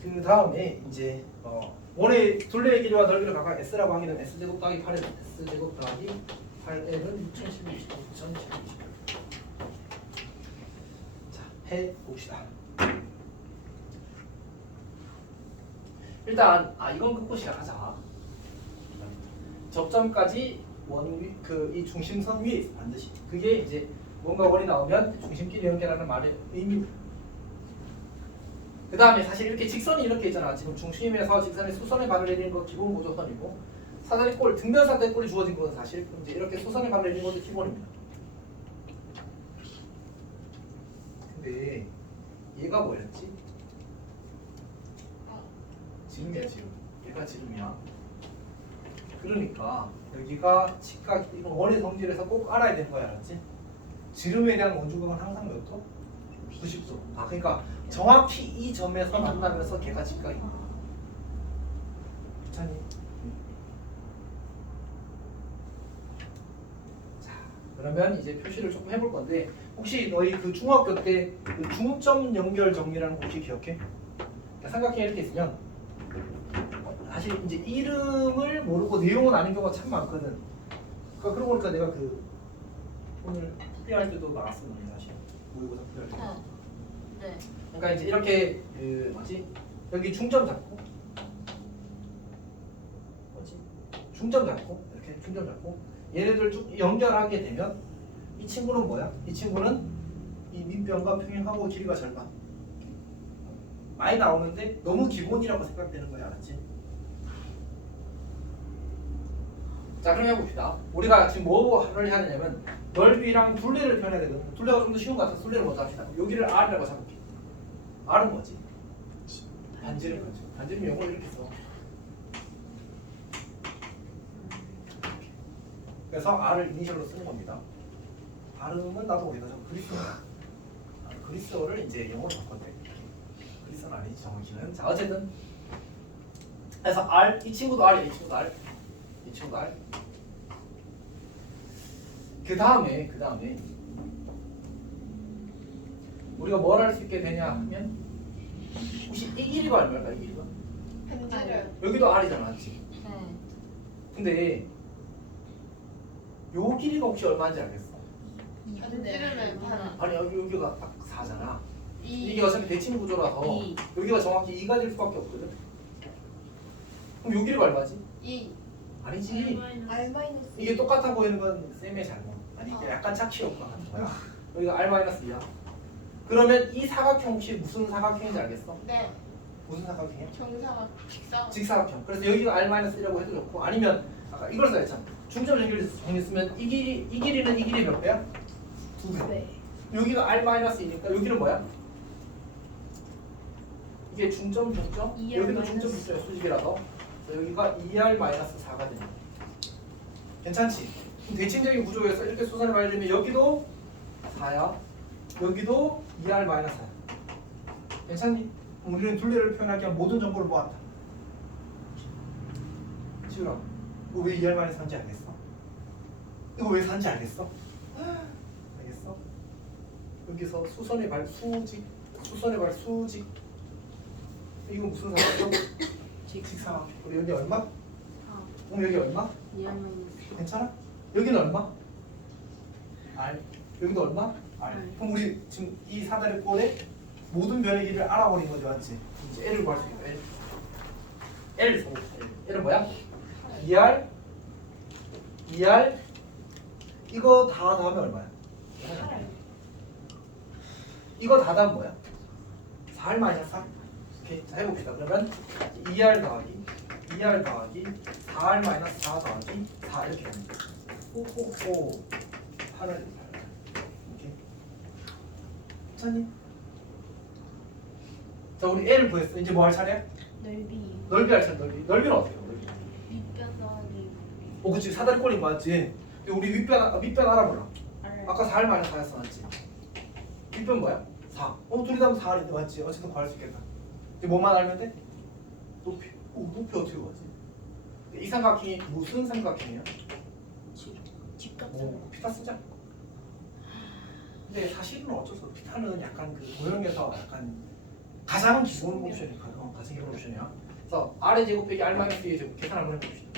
그 다음에 이제 원의 둘레의 길이와 넓이를 각각 S라고 하게 되면 S제곱 더하기 8L S제곱 더하기 8L은 6012, 6028. 자, 해봅시다. 일단 이건 긋고 시작하자. 접점까지 이 중심선 위에 있어 반드시. 그게 이제 뭔가 원이 나오면 중심끼리 연결하는 말의 의미입니다. 그 다음에 사실 이렇게 직선이 이렇게 있잖아. 지금 중심에서 직선에 수선의 발을 내리는 거 기본 보조선이고 사다리꼴 등변 사다리꼴이 주어진 건 사실 이제 이렇게 수선의 발을 내리는 것도 기본입니다. 근데 얘가 뭐였지? 지름이야 지름. 얘가 지름이야. 그러니까 여기가 직각 이건 원의 성질에서 꼭 알아야 되는 거야, 알았지? 지름에 대한 원주각은 항상 몇 도? 90도. 그러니까 정확히 이 점에서 만나면서 걔가 직각이야. 괜찮니? 자, 그러면 이제 표시를 조금 해볼 건데 혹시 너희 그 중학교 때 그 중점 연결 정리라는 거 혹시 기억해? 삼각형이 이렇게 있으면 사실 이제 이름을 모르고 내용은 아는 경우가 참 많거든. 그러고 보니까 내가 그 오늘 투표할 때도 나왔었는데 사실 모의고사 투표할 때. 네. 그러니까 이제 이렇게 그 뭐지 여기 중점 잡고 뭐지 중점 잡고 이렇게 중점 잡고 얘네들 쭉 연결하게 되면 이 친구는 뭐야? 이 친구는 이 밑변과 평행하고 길이가 절반. 많이 나오는데 너무 기본이라고 생각되는 거야, 알았지? 자, 그럼 해봅시다. 우리가 지금 뭐를 해야 되냐면 넓이랑 둘레를 표현해야 되거든. 둘레가 좀 더 쉬운 것 같아서 둘레를 먼저 합시다. 여기를 R이라고 잡을게. R은 뭐지? 반지름 거지. 반지름 영어로 이렇게 써. 그래서 R을 이니셜로 쓰는 겁니다. 발음은 나도 어디다 좀 그리스어야. 그리스어를 이제 영어로 바꿨대. 그리스어는 아니지 정확히는. 자, 어쨌든 그래서 R 이 친구도 R이야. 이 친구도 R. 이 친구도 R. 그 다음에 우리가 뭘 할 수 있게 되냐 하면 혹시 이 길이가 얼마일까? 이 길이가? 반지름. 여기도 R이잖아, 맞지? 네. 근데 요 길이가 혹시 얼마인지 알겠어? 반지름은 반. 아니 여기가 딱 4잖아. 이. 이게 어차피 대칭 구조라서 이. 여기가 정확히 2가 될 수밖에 없거든. 그럼 요 길이가 얼마지? 이. 아니지. R 마이너스. 이게 똑같아 보이는 건 쌤의 잘못. 아니 이게 약간 착시 효과가 같은 거야. 여기가 R-2야. 그러면 이 사각형 혹시 무슨 사각형인지 알겠어? 네. 무슨 사각형이야? 정사각. 직사각. 직사각형. 그래서 여기가 R-1이라고 해도 좋고 아니면 아까 이걸 써야잖아. 중점 연결해서 정리했으면 이 길이는 이 길이 몇 배야? 2배. 네. 여기가 R-2니까 여기는 뭐야? 이게 중점. 2R 여기도 중점 중점의 수직이라서 그래서 여기가 2R-4가 됩니다. 괜찮지? 그럼 대칭적인 구조에서 이렇게 수선을 봐야 되면 여기도 4야. 여기도 2R-4야. 괜찮니? 그럼 우리는 둘레를 표현하기 위한 모든 정보를 모았다. 지우라. 이거 왜 2R 마이너스 3인지 알겠어? 이거 왜 4인지 알겠어? 알겠어? 여기서 수선의 발 수직, 수선의 발 수직. 이거 무슨 상황이죠? 직상황. 우리 여기 얼마? 그럼 여기 얼마? 괜찮아? 여기는 얼마? R. 여기도 얼마? R. 그럼 우리 지금 이 사다리 꼴의 모든 변의 길이를 알아버린 거지, 맞지? 이제 L을 구할 수 있다. L. L은 뭐야? 2R, 2R. 이거 다 더하면 얼마야? 8. 이거 다 더하면 뭐야? 4R 마이너스 4. 오케이, 자 해봅시다. 그러면 2R 더하기 2R 더하기 4R 마이너스 4 더하기 4 이렇게 됩니다. 오오오 8R 오케이. 괜찮니? 자 우리 L을 구했어. 이제 뭐 할 차례야? 넓이. 넓이 할 차례. 넓이는 어떻게 해? 넓이. 밑변 더하기 오 그치 사다리 꼴인 거 맞지? 우리 밑변 알아보라. R. 아까 4R 마이너스 4였어 맞지? 밑변 뭐야? 4. 둘이 다 4R인데 맞지? 어쨌든 구할 수 있겠다. 이제 뭐만 알면 돼? 높이. 높이 어떻게 구하지? 이 삼각형이 무슨 삼각형이야? 직각점. 피타 쓰자. 근데 사실은 어쩔 수 없어. 피타는 약간 그 도형에서 약간 가장 기본 옵션이야. 가장 기본 옵션이야. 그래서 R의 제곱 빼기 R 마이너스 B의 제곱 계산 한번 해봅시다.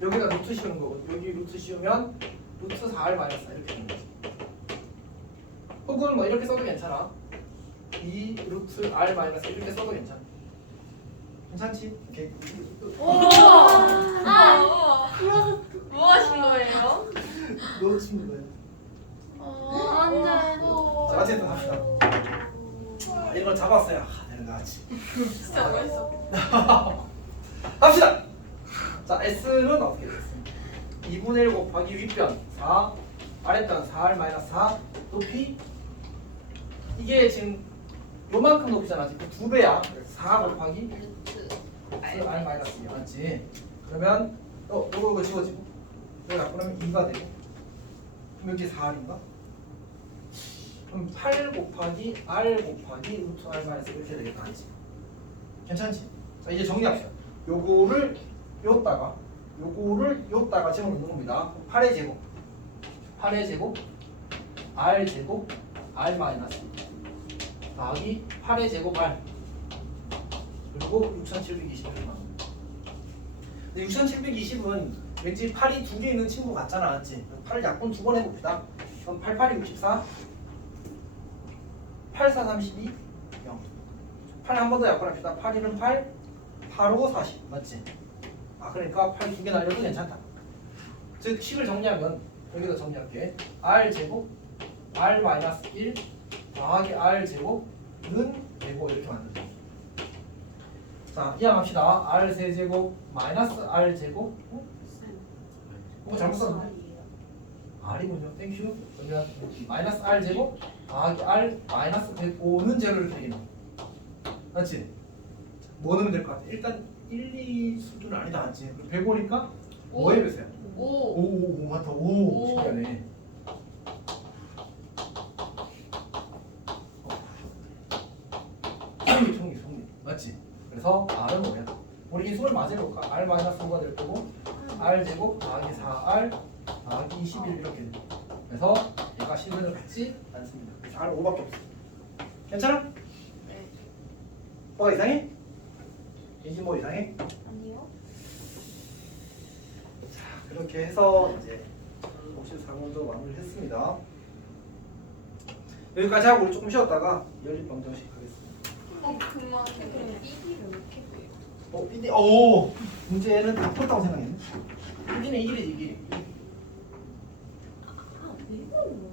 여기다 루트 씌우는 거거든. 여기 루트 씌우면 루트 4R 마이너스 4 이렇게 되는 거지. 혹은 뭐 이렇게 써도 괜찮아. 2 루트 R 마이너스 이렇게 써도 괜찮아. 괜찮지? 오케이. 뭐 하신 거예요? 놓친 거야. 안돼. 자, 어쨌든 합시다. 이런 걸 잡았어야 되는 거 같지. 진짜 멋있어. 합시다. 자, S는 어떻게 되겠습니까? 2분의 1 곱하기 윗변 4, 아랫변 4R 마이너스 4, 높이 이게 지금 요만큼 높이잖아. 지금 2배야. 4 곱하기 R 마이너스 2 맞지? 그러면 이거 지워지고 이거 약분하면 2가 되고 그럼 여기 4R인가? 그럼 8 곱하기 R 곱하기 루트 R 마이너스 이렇게 되겠다. 맞지? 괜찮지? 자 이제 정리합시다. 요거를 요따가 집어넣는 겁니다. 8의 제곱 R 제곱 R 마이너스 더하기 8의 제곱 R 그리고 6720을 나옵니다. 6720은 왠지 8이 2개 있는 친구 같잖아, 맞지? 8을 약분 2번 해봅시다. 그럼 8, 8이 64 8, 4, 32 0 8 한 번 더 약분합시다. 8, 1은 8 8, 5, 40 맞지? 그러니까 8 2개 날려도 괜찮다. 즉 식을 정리하면 여기다 정리할게. R 제곱 R 마이너스 1 더하기 R 제곱는 되고 이렇게 만든다. 자 이항합시다. R 세제곱 마이너스 R 제곱 잘못 썼네. R이군요. 땡큐. 여기가 마이너스 R 제곱 더하기 R 마이너스 105는 제로를 되겠네. 맞지? 뭐 넣으면 될 것 같아? 일단 1, 2 수준은 아니다, 맞지? 105니까 5의 몇이야? 5 맞다. 5 신기하네. 성립 맞지? 그래서 R은 뭐야? 우리 인수를 맞아볼까? R 마이너스 5가 될 거고 R 제곱 더하기 4R 더하기 21 이렇게 돼. 그래서 얘가 실근을 갖지 않습니다. 그래서 R은 5밖에 없어. 괜찮아? 네. 뭐가 이상해? 인지 뭐 이상해? 아니요. 자 그렇게 해서 이제 54문도 마무리했습니다. 여기까지 하고 우리 조금 쉬었다가 연립방정식 하겠습니다. 그만. 그럼 삐기를 어떻게 빼요? PD 문제는 다 풀었다고 생각했네. PD는 이 길이지 이 길이. 이거는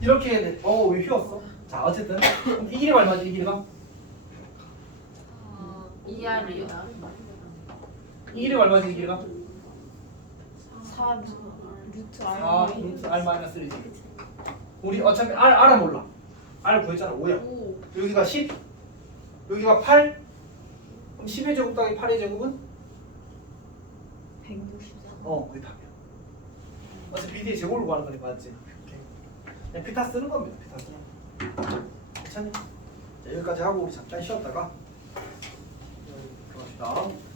이렇게 왜 휘었어? 자 어쨌든 그럼 이 길이가 얼마지 이 길이가? 2R이요. 이 길이가 얼마지 이 길이가? 4 루트 4 루트 R 마이너스 1이지. 우리 어차피 R은 몰라. R 구했잖아 5야. 5. 여기가 10 여기가 8 그럼 10의 제곱 더하기 8의 제곱은? 164. 그게 답이야. 어차피 BD의 제곱을 구하는 거니까 맞지? 오케이. 그냥 피타 쓰는 겁니다. 피타 쓰는 거. 괜찮니? 자, 여기까지 하고 우리 잠깐 쉬었다가 들어갑시다.